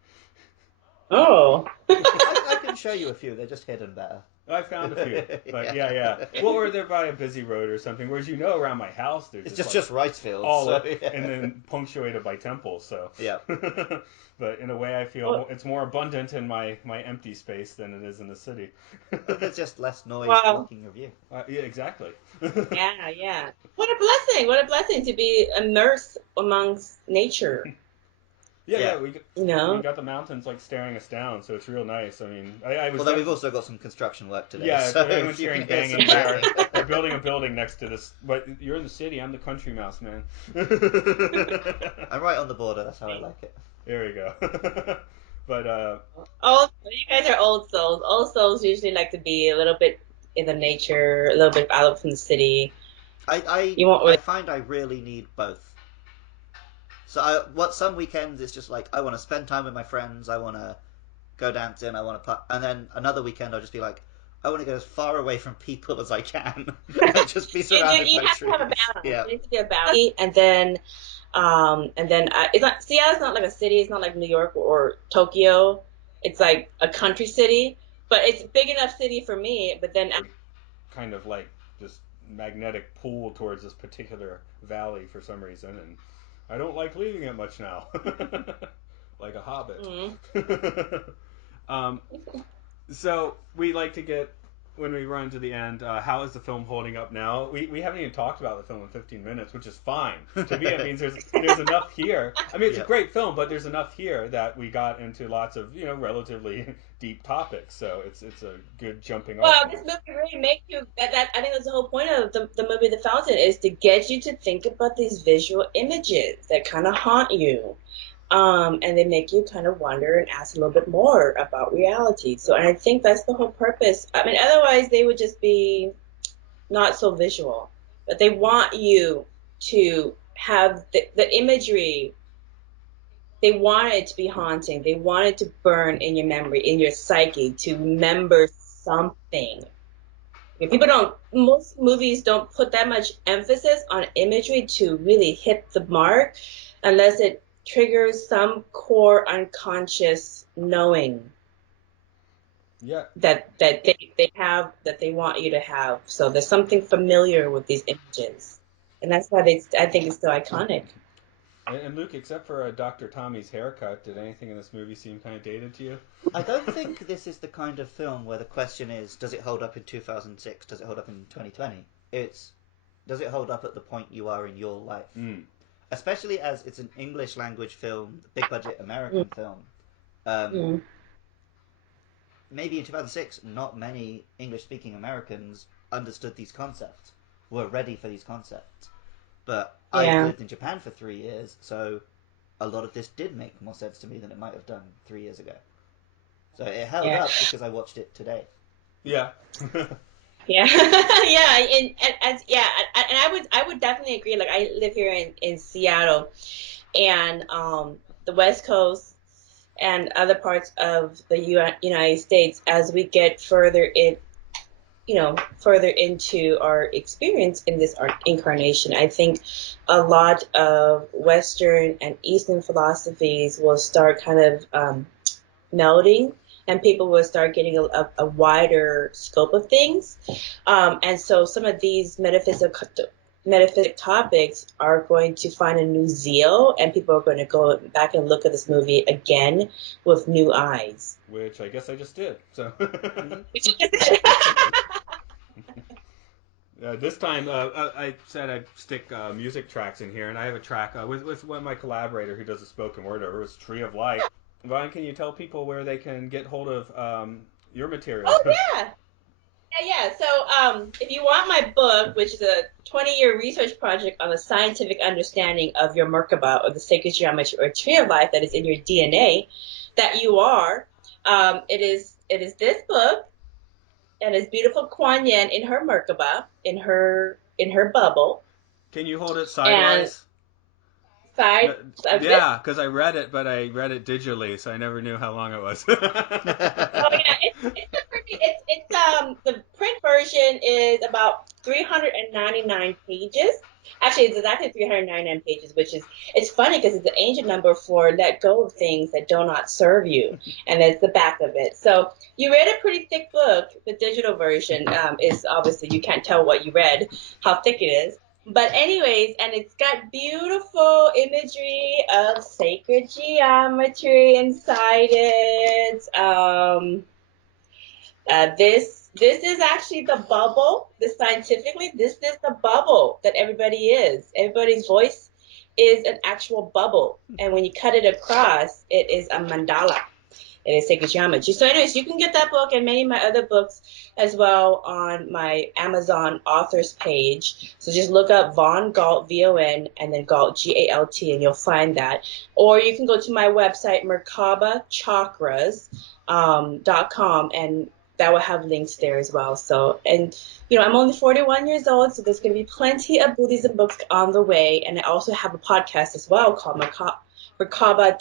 Oh. I can show you a few. They're just hidden better. I found a few, but yeah. Well, or they're by a busy road or something. Whereas around my house, there's it's just rice fields, and then punctuated by temples. So yeah. But in a way, I feel it's more abundant in my empty space than it is in the city. There's just less noise blocking your view. Yeah, exactly. Yeah. What a blessing! What a blessing to be immersed amongst nature. Yeah, we got the mountains like staring us down, so it's real nice. I mean, Although we've also got some construction work today. Yeah, so everyone's hearing banging. They're building a building next to this. But you're in the city. I'm the country mouse, man. I'm right on the border. That's how I like it. There we go. But you guys are old souls. Old souls usually like to be a little bit in the nature, a little bit out from the city. I find I really need both. So some weekends it's just like I want to spend time with my friends, I want to go dancing, I want to and then another weekend I'll just be like, I want to get as far away from people as I can and just be surrounded you by have trees. to have a balance. Yeah. There needs to be a balance, and then it's not Seattle's not like a city. It's not like New York or Tokyo. It's like a country city, but it's a big enough city for me. But then Kind of like this magnetic pull towards this particular valley for some reason, and I don't like leaving it much now. Like a hobbit. um, so we like to get, when we run to the end, how is the film holding up now? We haven't even talked about the film in 15 minutes, which is fine. To me, it means there's enough here. I mean, it's a great film, but there's enough here that we got into lots of, relatively deep topics. So it's a good jumping off. Well, this movie really makes you that I think that's the whole point of the movie The Fountain, is to get you to think about these visual images that kind of haunt you. And they make you kind of wonder and ask a little bit more about reality. So, and I think that's the whole purpose. I mean, otherwise they would just be not so visual. But they want you to have the imagery. They want it to be haunting. They want it to burn in your memory, in your psyche, to remember something. Most movies don't put that much emphasis on imagery to really hit the mark unless it triggers some core unconscious knowing that they want you to have. So there's something familiar with these images. And that's why I think it's so iconic. And Luke, except for Dr. Tommy's haircut, did anything in this movie seem kind of dated to you? I don't think this is the kind of film where the question is, does it hold up in 2006? Does it hold up in 2020? It's, does it hold up at the point you are in your life? Especially as it's an English language film, big budget American film. Maybe in 2006, not many English speaking Americans understood these concepts, were ready for these concepts. But I lived in Japan for 3 years, so a lot of this did make more sense to me than it might have done 3 years ago. So it held up because I watched it today. Yeah. Yeah, yeah, and I would definitely agree. Like, I live here in Seattle, and the West Coast and other parts of the United States, as we get further into our experience in this incarnation, I think a lot of Western and Eastern philosophies will start kind of melding, and people will start getting a wider scope of things. And so some of these metaphysic topics are going to find a new zeal, and people are going to go back and look at this movie again with new eyes. Which I guess I just did. So. This time, I said I'd stick music tracks in here, and I have a track with one of my collaborator who does the spoken word over. It's Tree of Life. Ryan, can you tell people where they can get hold of your material? Oh, yeah. Yeah. So if you want my book, which is a 20-year research project on the scientific understanding of your Merkabah, or the sacred geometry or tree of life that is in your DNA, that you are, it is this book. And it's beautiful Kuan Yin in her Merkabah, in her bubble. Can you hold it sideways? And yeah, because I read it, but I read it digitally, so I never knew how long it was. Oh yeah, the print version is about 399 pages. Actually, it's exactly 399 pages, which is, it's funny because it's the ancient number for let go of things that do not serve you, and that's the back of it. So you read a pretty thick book. The digital version is obviously, you can't tell what you read, how thick it is. But anyways, and it's got beautiful imagery of sacred geometry inside it. This is actually the bubble. Scientifically, this is the bubble that everybody is. Everybody's voice is an actual bubble, and when you cut it across, it is a mandala. It is sacred geometry. So anyways, you can get that book and many of my other books as well on my Amazon authors page. So just look up Von Galt, VON, and then Galt, GALT, and you'll find that. Or you can go to my website, merkabahchakras.com, and that will have links there as well. So, and I'm only 41 years old, so there's going to be plenty of Buddhism books on the way. And I also have a podcast as well called Merkabah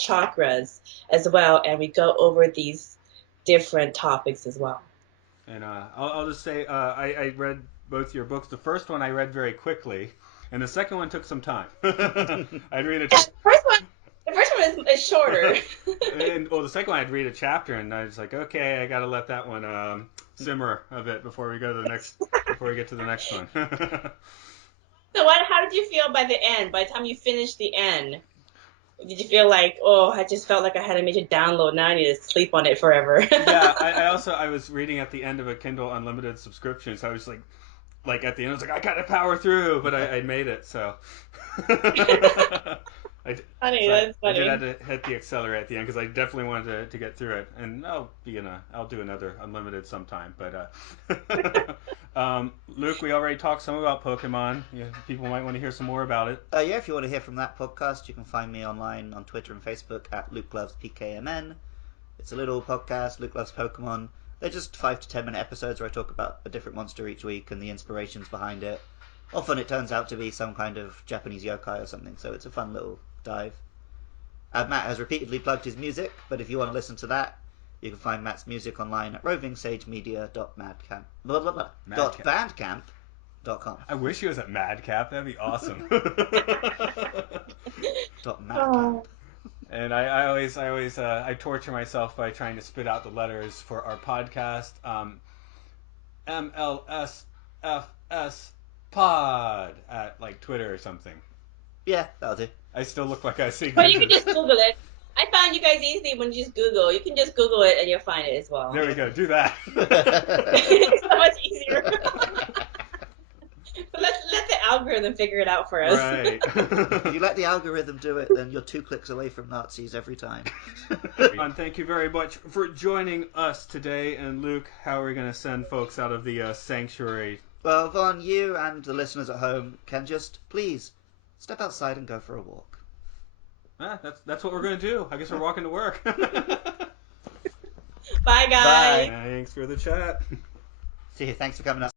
Chakras as well, and we go over these different topics as well. And I'll just say I read both your books. The first one I read very quickly, and the second one took some time. I'd read it. The first one is shorter. The second one I'd read a chapter, and I was like, okay, I got to let that one simmer a bit before we go to the next. Before we get to the next one. So how did you feel by the end? By the time you finished the end, did you feel like, oh, I just felt like I had a major download. Now I need to sleep on it forever. Yeah, I was reading at the end of a Kindle Unlimited subscription, so I was like at the end, I was like, I gotta power through, but I made it, so. That's funny. I did have to hit the accelerator at the end because I definitely wanted to get through it, and I'll do another Unlimited sometime. But Luke, we already talked some about Pokemon. People might want to hear some more about it. Yeah, if you want to hear from that podcast, you can find me online on Twitter and Facebook at Luke Loves PKMN. It's a little podcast, Luke Loves Pokemon. They're just 5 to 10 minute episodes where I talk about a different monster each week and the inspirations behind it. Often it turns out to be some kind of Japanese yokai or something, so it's a fun little dive. Matt has repeatedly plugged his music, but if you want to listen to that, you can find Matt's music online at rovingsagemedia.bandcamp.com. I wish he was at Madcap. That'd be awesome. .madcap. And I always I torture myself by trying to spit out the letters for our podcast. MLSFS pod at like Twitter or something. Yeah, that'll do. I still look like I see. But you can just Google it. I found you guys easy when you just Google. You can just Google it and you'll find it as well. There we go. Do that. It's so much easier. But let the algorithm figure it out for us. Right. If you let the algorithm do it, then you're 2 clicks away from Nazis every time. Thank you very much for joining us today. And Luke, how are we going to send folks out of the sanctuary? Well, Vaughn, you and the listeners at home can just, please, step outside and go for a walk. That's what we're going to do. I guess we're walking to work. Bye, guys. Bye. Thanks for the chat. See you. Thanks for coming up.